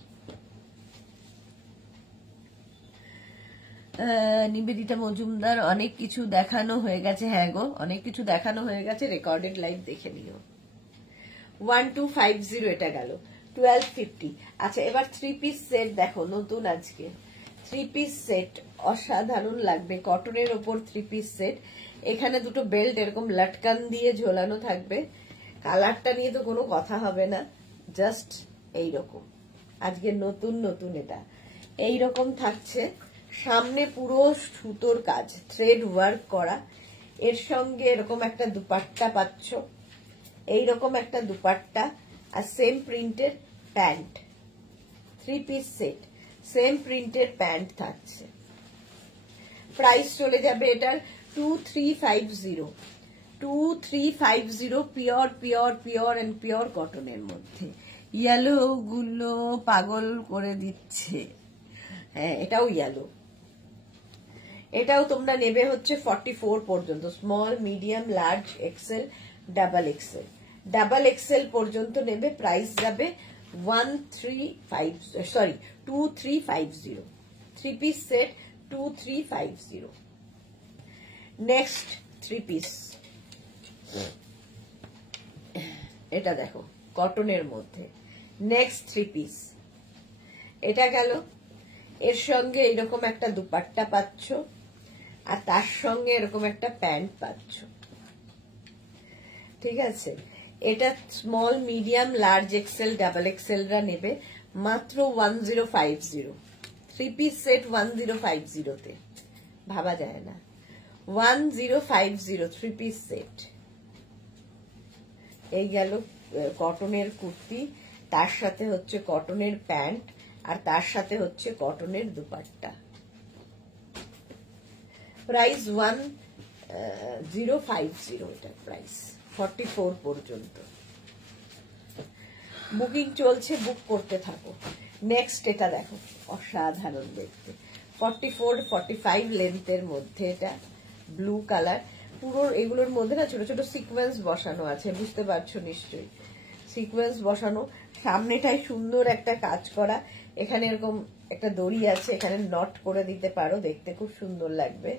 নিবেদিতা মজুমদার, অনেক কিছু দেখানো হয়ে গেছে। হ্যাঁ গো, অনেক কিছু দেখানো হয়ে গেছে, রেকর্ডেড লাইভ দেখে নিও। 1250 এটা গেল, 1250। আচ্ছা, এবার 3 পিস সেট দেখো, নতুন আজকে 3 পিস সেট, অসাধারণ লাগবে। কটনের ওপর 3 পিস সেট। এখানে দুটো বেল্ট এরকম লটকান দিয়ে ঝোলানো থাকবে। কালারটা নিয়ে তো কোনো কথা হবে না, জাস্ট এইরকম। আজকে নতুন নতুন এটা এইরকম থাকছে। সামনে পুরো সুতোর কাজ, থ্রেড ওয়ার্ক করা। এর সঙ্গে এরকম একটা দুপাট্টা পাচ্ছ, এইরকম একটা দুপাট্টা, আর সেম প্রিন্টের প্যান্ট। 3 পিস সেট, সেম প্রিন্টের প্যান্ট থাকছে। প্রাইস চলে যাবে এটার 2350, 2350, pure pure pure and pure কটনের মধ্যে। ইয়েলো গুলো পাগল করে দিচ্ছে। হ্যাঁ, এটাও ইয়েলো। এটাও তোমরা নেবে হচ্ছে 44 পর্যন্ত, small, medium, large, XL, double XL. Double XL পর্যন্ত নেবে, প্রাইস যাবে 2350। 3 পিস সেট 2350। নেক্সট 3 পিস, এটা দেখো কটনের মধ্যে। নেক্সট 3 পিস, এটা গেল। এর সঙ্গে এরকম একটা দুপাট্টা পাচ্ছ, আর তার সঙ্গে এরকম একটা প্যান্ট পাচ্ছ। ঠিক আছে, এটা small, medium, large, XL, double এক্সেলরা নেবে মাত্র 1050। 3 পিস সেট 1050 তে, ভাবা যায় না। 1050 3 পিস সেট। এই গেল কটনের কুর্তি, তার সাথে হচ্ছে কটনের প্যান্ট, আর তার সাথে হচ্ছে কটনের দুপাট্টা। প্রাইস 1050, এটা প্রাইস 44 পর্যন্ত। বুকিং চলছে, বুক করতে থাকো। নেক্সট এটা দেখো, অসাধারণ দেখতে, 44, 45 লেন্থের মধ্যে। এটা ব্লু কালার। পুরো এগুলোর মধ্যে না ছোট ছোট সিকোয়েন্স বসানো আছে, বুঝতে পারছো নিশ্চয়ই। সিকোয়েন্স বসানো, সামনেটাই সুন্দর একটা কাজ করা। এখানে এরকম একটা দড়ি আছে, এখানে নট করে দিতে পারো, দেখতে খুব সুন্দর লাগবে।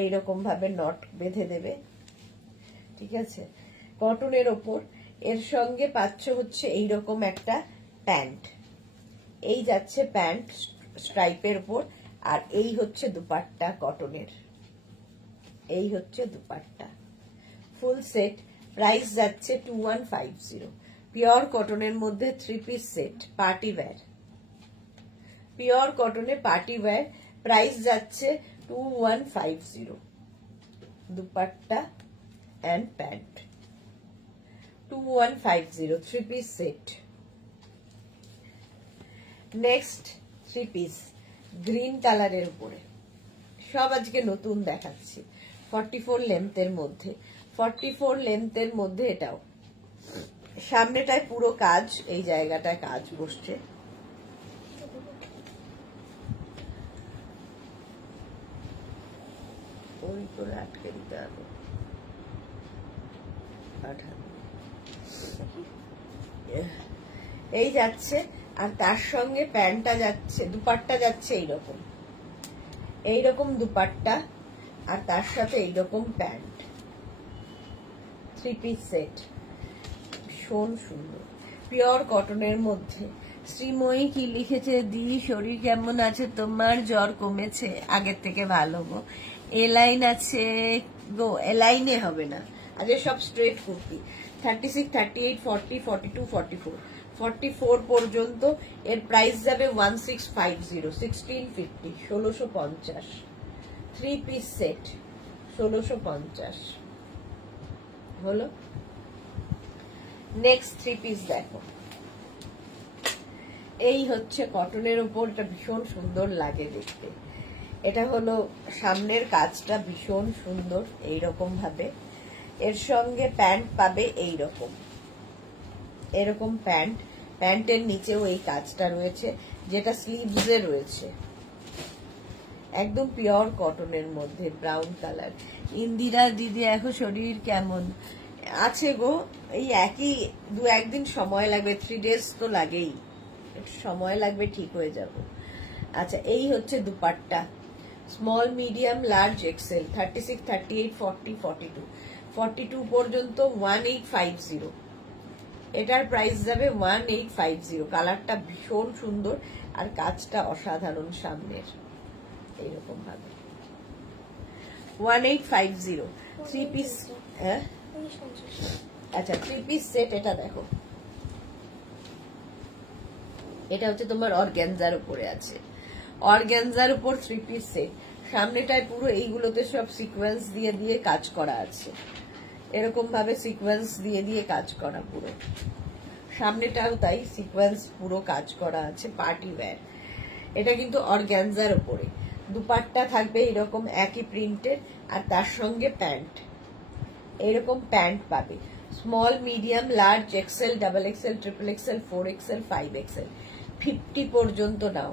এইরকম ভাবে নট বেঁধে দেবে। ঠিক আছে, কটনের ওপর। এর সঙ্গে পাচ্ছ হচ্ছে এইরকম একটা প্যান্ট। এই যাচ্ছে প্যান্ট স্ট্রাইপের উপর, আর এই হচ্ছে দুপাট্টা কটনের। এই হচ্ছে দুপাট্টা, ফুল সেট। প্রাইস যাচ্ছে 2150। পিওর কটনের মধ্যে 3 piece set, party wear. Pure কটনে পার্টি ওয়্যার, প্রাইস যাচ্ছে 2150। Dupatta and pant 2150, 3 piece set. Next 3 piece green কালারের উপরে, সব আজকে নতুন দেখাচ্ছি। 44 লেন্থের মধ্যে, 44 লেন্থের মধ্যে। এটাও সামনেটায় পুরো কাজ, এই জায়গাটায় কাজ বসছে। ওই করে আটকে দিতে হবে। এই যাচ্ছে, আর তার সঙ্গে প্যান্টটা যাচ্ছে, দুপাট্টা যাচ্ছে এইরকম, এইরকম দুপাট্টা, আর তার সাথে এইরকম প্যান্ট। 3 পিস সেট, ভীষণ সুন্দর। পিওর কটনের মধ্যে। শ্রীময়ী কি লিখেছে, দি শরীর কেমন আছে তোমার, জ্বর কমেছে, আগের থেকে ভালো গো। এলাইন আছে গো, এলাইনে হবে না, আগে সব স্ট্রেট কুর্তি। 36, 38, 40, 42, 44, 44 পর্যন্ত। এর প্রাইস যাবে 1650, 1650, 1650। 3 পিস সেট 1650 হলো। নেক্সট 3 পিস দেখো, এই হচ্ছে কটনের উপর, এটা ভীষণ সুন্দর লাগে দেখতে। এটা হলো সামনের কাজটা ভীষণ সুন্দর এইরকম ভাবে। এর সঙ্গে প্যান্ট পাবে এইরকম, এরকম প্যান্ট, প্যান্টের নিচেও এই কাজটা রয়েছে যেটা স্লিভসে রয়েছে, একদম পিওর কটনের মধ্যে, ব্রাউন কালার। ইন্দিরা দিদি এখন শরীর কেমন আছে গো? এই একই, 2-1 দিন সময় লাগবে, 3 days তো লাগেই, সময় লাগবে, ঠিক হয়ে যাব। আচ্ছা, এই হচ্ছে dupatta, small, medium, large, XL. 36, 38, 40, 42, 42 পর্যন্ত 1850। এটার প্রাইস যাবে 1850। কালারটা ভীষণ সুন্দর আর কাজটা অসাধারণ সামনের, এইরকম ভাবে। 1850 3 পিস। হ্যাঁ, আচ্ছা 3 পিস সেট। এটা দেখো, এটা হচ্ছে তোমার অর্গানজার উপরে আছে, অর্গানজার উপর 3 পিস সেট। সামনেটায় পুরো এইগুলোতে সব সিকোয়েন্স দিয়ে দিয়ে কাজ করা আছে, এরকম ভাবে সিকোয়েন্স দিয়ে দিয়ে কাজ করা পুরো। সামনেটাও তাই, সিকোয়েন্স পুরো কাজ করা আছে, পার্টি ওয়্যার। এটা কিন্তু অর্গানজার উপরে। দুপাট্টা থাকবে এরকম একই প্রিন্টের, আর তার সঙ্গে প্যান্ট, এরকম প্যান্ট পাবে। Small, medium, large, XL, double XL, triple XL, 4XL, 5XL। 50 পর্যন্ত নাও,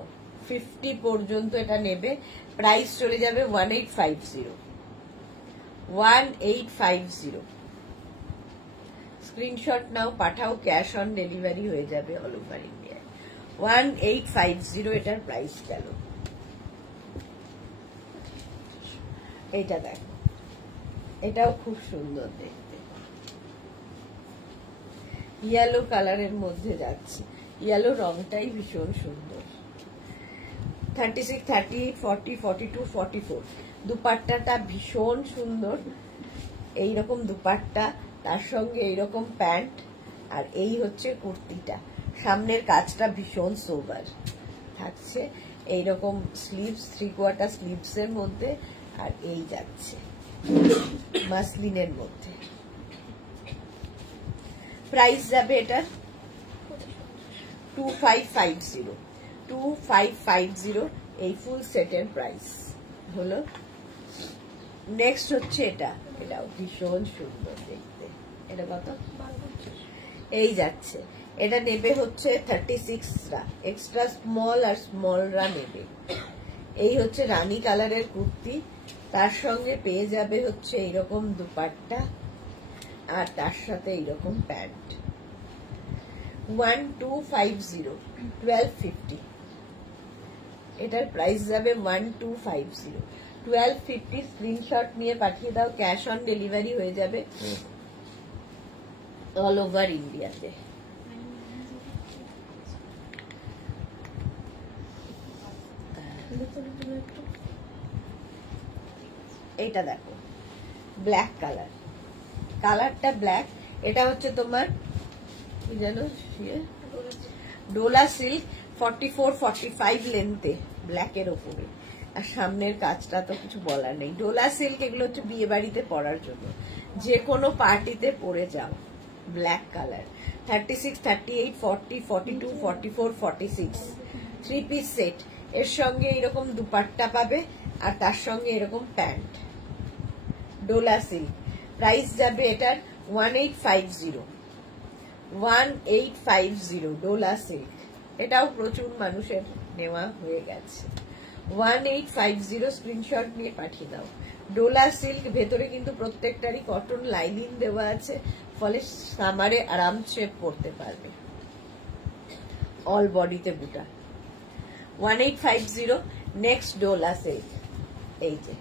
50 পর্যন্ত এটা নেবে। প্রাইস চলে যাবে 1850, 1850। স্ক্রিনশট নাও, পাঠাও, ক্যাশ অন ডেলিভারি হয়ে যাবে অল ওভার ইন্ডিয়ায়। 1850 এটার প্রাইস গেল। এটা দেখো, এটাও খুব সুন্দর দেখতে, ইয়েলো কালারের মধ্যে যাচ্ছে, ইয়েলো রংটাই ভীষণ সুন্দর। 36, 38, 40, 42, 44। দুপাট্টাটা ভীষণ সুন্দর, এইরকম দুপাট্টা, তার সঙ্গে এইরকম প্যান্ট, আর এই হচ্ছে কুর্তিটা। সামনের কাজটা ভীষণ সোবার থাকছে, এইরকম স্লিভস, 3/4 স্লিভস এর মধ্যে, আর এই যাচ্ছে মাসলিনের মধ্যে। প্রাইস যাবে এটা 2550, 2550 এই ফুল সেটের প্রাইস হলো। নেক্সট হচ্ছে এটা, এটাও ভীষণ সুন্দর দেখতে। এটা কত? এই যাচ্ছে, এটা নেবে হচ্ছে 36রা, এক্সট্রা স্মল আর স্মলরা নেবে। এই হচ্ছে রানী কালারের কুর্তি, তার সঙ্গে পেয়ে যাবে হচ্ছে এইরকম দুপাট্টা, আর তার সাথে এইরকম প্যান্ট। 1250, 1250। এটার প্রাইস যাবে 1250, 1250। স্ক্রিনশট নিয়ে পাঠিয়ে দাও, ক্যাশ অন ডেলিভারি হয়ে যাবে অল ওভার ইন্ডিয়াতে। এইটা দেখো, ব্ল্যাক কালার, কালারটা ব্ল্যাক। এটা হচ্ছে তোমার কি জানো, ডোলা সিল্ক, 44, 45 লেন্থে, ব্ল্যাকের ওপরে। আর সামনের কাজটা তো কিছু বলার নেই। ডোলা সিল্ক এগুলো হচ্ছে বিয়ে বাড়িতে পরার জন্য, যে কোনো পার্টিতে পরে যাও। Black colour. 36, 38, 40, 42, 44, 46। 3 piece set. এর সঙ্গে এরকম দুপাট্টা পাবে, আর তার সঙ্গে এরকম প্যান্ট। ডোলা সিল্ক। প্রাইস যাবে এটার 1850, 1850 ডোলা সিল্ক। এটাও প্রচুর মানুষের নেওয়া হয়ে গেছে। 1850 স্ক্রিনশট নিয়ে পাঠিয়ে দাও। ডোলা সিল্ক, ভেতরে কিন্তু প্রত্যেকটারই কটন লাইনিং দেওয়া আছে, ফলে সামারে আরামসে পরতে পারবে। অল বডিতে বুটা। 1850। নেক্সট ডোলা সিল্ক, এই যে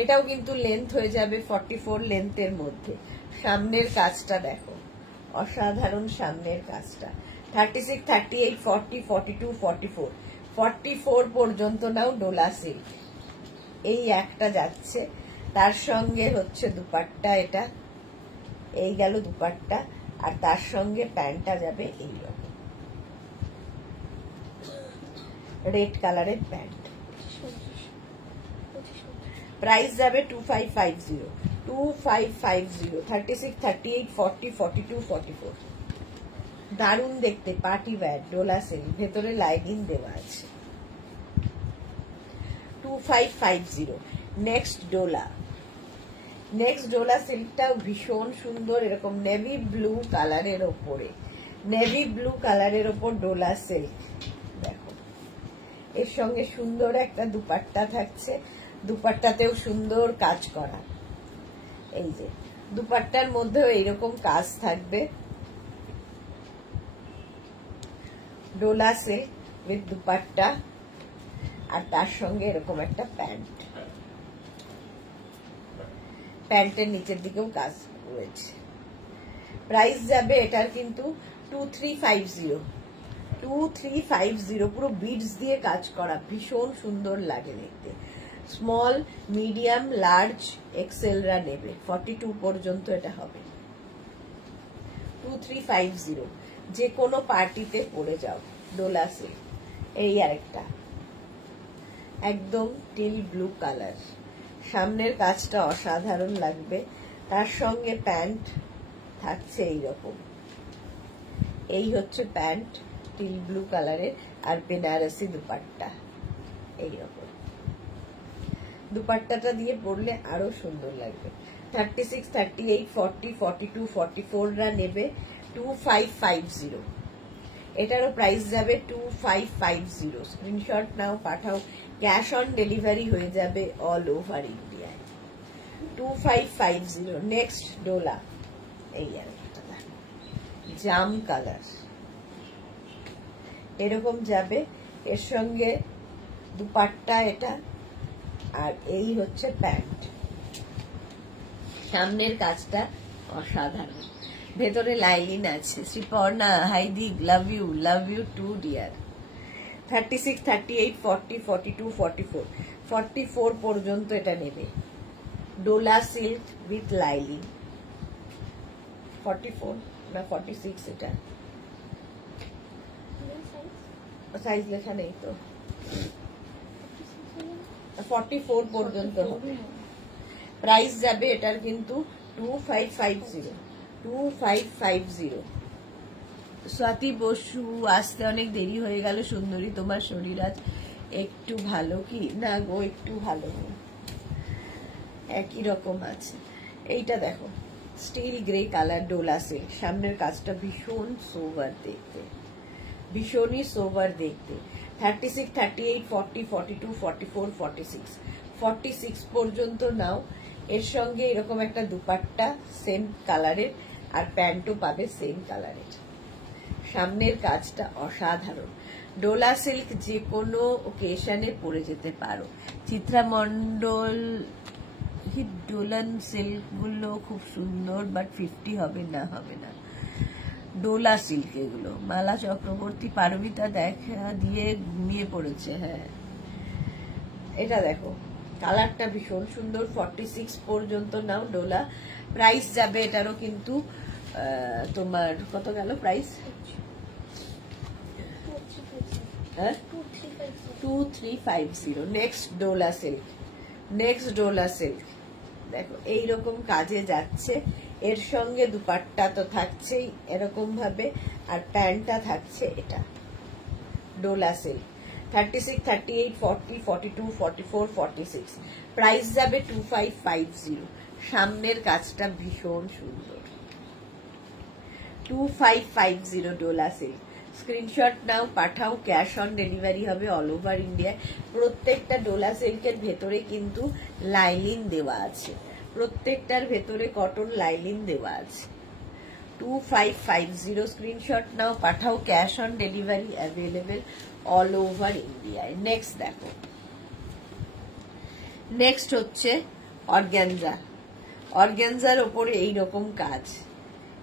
এটাও কিন্তু লেন্থ হয়ে যাবে 44 লেন্থের মধ্যে। সামনের কাজটা দেখো, অসাধারণ সামনের কাজটা। 36, 38, 40, 42, 44, 44 পর্যন্ত নাও ডোলা সিল্ক। এই একটা যাচ্ছে, তার সঙ্গে হচ্ছে দুপাট্টা, এটা এই গেল দুপাট্টা, আর তার সঙ্গে প্যান্টটা যাবে এইরকম রেড কালারের প্যান্ট। প্রাইস যাবে 2550, 2550, 36, 38, 40, 42, 44। দারুণ দেখতে, পার্টি ওয়্যার, ডোলা সিল্ক, ভেতরে লাইনিং দেওয়া আছে। 2550। নেক্সট ডোলা, নেক্সট ডোলা সিল্কটাও ভীষণ সুন্দর, এরকম নেভি ব্লু কালারের ওপরে, নেভি ব্লু কালারের ওপর ডোলা সিল্ক। দেখো এর সঙ্গে সুন্দর একটা দুপাট্টা থাকছে, দুপাট্টাতেও সুন্দর কাজ করা। এই যে দুপাট্টার মধ্যেও এইরকম কাজ থাকবে, ডোলা সিল্ক উইথ দুপাট্টা, আর তার সঙ্গে এরকম একটা প্যান্ট, প্যান্টের নিচের দিকেও কাজ রয়েছে। প্রাইস যাবে এটার কিন্তু 2350, 2350। পুরো বিডস দিয়ে কাজ করা, ভীষণ সুন্দর লাগে দেখতে। স্মল, মিডিয়াম, লার্জ, এক্সেলরা নেবে, 42 পর্যন্ত এটা হবে। 2350, যে কোনো পার্টিতে পরে যাও, ডোলা সিল্ক। এই আরেকটা একদম টিল ব্লু কালার, সামনের কাজটা অসাধারণ লাগবে, তার সঙ্গে প্যান্ট থাকছে এইরকম। এই হচ্ছে প্যান্ট, টিল ব্লু কালারের, আর বেনারসি দুপাট্টা এইরকম। দুপাট্টাটা দিয়ে পরলে আরো সুন্দর লাগবে। 36, 38, 40, 42, 44রা নেবে 2550। এটারও প্রাইস যাবে 2550। স্ক্রিনশট নাও, পাঠাও, ক্যাশ অন ডেলিভারি হয়ে যাবে অল ওভার ইন্ডিয়ায়। 2550। নেক্সট ডোলা, এই আর জাম কালার, এরকম যাবে, এর সঙ্গে দুপাট্টা এটা, আর এই হচ্ছে প্যান্ট। সামনের কাজটা অসাধারণ, ভেতরে লাইন আছে। শ্রীপর্ণা, হাইদি, লাভ ইউ টু ডিয়ার। 36, 38, 40, 42, 44, 44 পর্যন্ত এটা নেবে, ডোলা সিল্ক উইথ লাইলিং। 44 না 46, এটা সাইজ লেখা নেই তো, 44 পর্যন্ত হবে। প্রাইস যাবে এটার কিন্তু 2550, 2550। স্বাতি বসু, আসতে অনেক দেরি হয়ে গেল। সুন্দরী, তোমার শরীর আজ একটু ভালো কি? না গো, একটু ভালো না, একই রকম আছে। এইটা দেখো, still grey colour, Dola silk, সামনের কাজটা ভীষণ সোভার দেখতে, ভীষণই সোভার দেখতে। 36, 38, 40, 42, 44, 46, 46 পর্যন্ত নাও। এর সঙ্গে এরকম একটা দুপাট্টা সেম কালারের, আর প্যান্টও পাবে সেম কালারের। সামনের কাজটা অসাধারণ, ডোলা সিল্ক, যে কোনো ওকেশনে পরে যেতে পারো। চিত্রা মন্ডল, ডোলান সিল্ক গুলো খুব সুন্দর, বাট 50 হবে না, হবে না। ডোলা সিল্ক এগুলো। মালা চক্রবর্তী, পারমিতা দেখা দিয়ে ঘুমিয়ে পড়েছে। হ্যাঁ, এটা দেখো, কালারটা ভীষণ সুন্দর। 46 পর্যন্ত নাও ডোলা। প্রাইস যাবে এটারও কিন্তু তোমার কত গেল price? 2350। Next Dola silk, next Dola silk দেখো এইরকম কাজে যাচ্ছে, এর সঙ্গে দুপাট্টা তো থাকছেই এরকম ভাবে, আর প্যান্টটা থাকছে এটা, ডোলা সিল্ক। 36, 38, 40, 42, 44, 46। প্রাইস যাবে 2550। সামনের কাজটা ভীষণ সুন্দর, 2550 ডোলা সিল্ক। স্ক্রিনশট নাও, পাঠাও, ক্যাশ অন ডেলিভারি হবে অল ওভার ইন্ডিয়ায়। প্রত্যেকটা ডোলা সিল্কের ভেতরে কিন্তু লাইনিং দেওয়া আছে, প্রত্যেকটার ভেতরে কটন লাইনিং দেওয়া আছে। 2550। স্ক্রিনশট নাও, পাঠাও, cash on delivery available all over ইন্ডিয়ায়। নেক্সট দেখো, নেক্সট হচ্ছে অর্গ্যানজা। অর্গ্যানজার ওপরে এইরকম কাজ,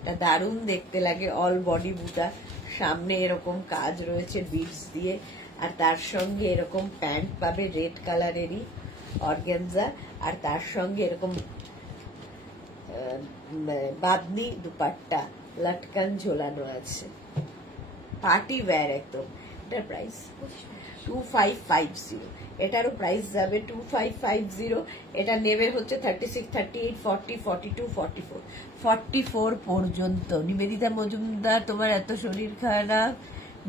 এটা দারুণ দেখতে লাগে, অল বডি বুটা, সামনে এরকম কাজ রয়েছে বিডস দিয়ে, আর তার সঙ্গে এরকম প্যান্ট পাবে রেড কালারেরই অর্গানজা, আর তার সঙ্গে এরকম বাদনি দুপাট্টা লটকান ঝোলানো আছে, পার্টি ওয়্যার একদম। এটার প্রাইস 2550, এটারও প্রাইস যাবে 2550। এটা নেবে হচ্ছে 36, 38, 40, 42, 44, 44 পর্যন্ত। নিবেদিতা মজুমদার, তোমার এত শরীর খারাপ,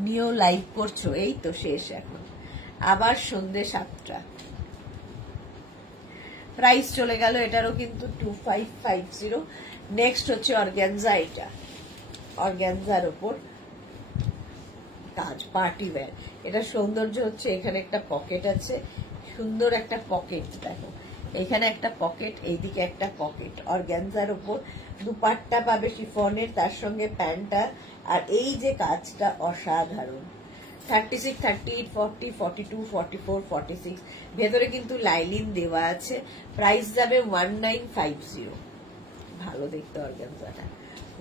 নিয়েও লাইভ করছো, এই তো শেষ এখন, আবার সন্ধ্যে 7টা, প্রাইস চলে গেল এটারও কিন্তু 2550। নেক্সট হচ্ছে অর্গানজা, এটা অর্গানজার ওপর কাজ, পার্টি ওয়্যার। এটা সৌন্দর্য হচ্ছে এখানে একটা পকেট আছে, সুন্দর একটা পকেট, দেখো এখানে একটা পকেট, এইদিকে একটা পকেট, অর্গানজার ওপর দুপাট্টা পাবে শিফনের, তার সঙ্গে প্যান্টটা, আর এই যে কাজটা অসাধারণ। 36, 38, 40, 42, 44, 46, ভেতরে কিন্তু লাইলিন দেওয়া আছে। প্রাইস যাবে 1950, ভালো দেখতে অর্গানজাটা,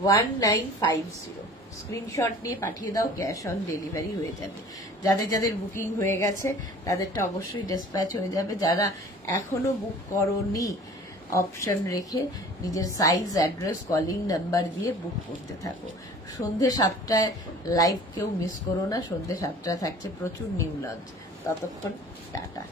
1950। স্ক্রিনশট নিয়ে পাঠিয়ে দাও, ক্যাশ অন ডেলিভারি হয়ে যাবে। যাদের যাদের বুকিং হয়ে গেছে তাদেরটা অবশ্যই ডিসপ্যাচ হয়ে যাবে, যারা এখনো বুক করোনি অপশন রেখে নিজের সাইজ, অ্যাড্রেস, কলিং নাম্বার দিয়ে বুক করতে থাকো। সন্ধ্যে 7টায় লাইভ কেউ মিস করো না, সন্ধ্যে 7টায় থাকছে প্রচুর নিউ লঞ্চ। ততক্ষণ টাটা।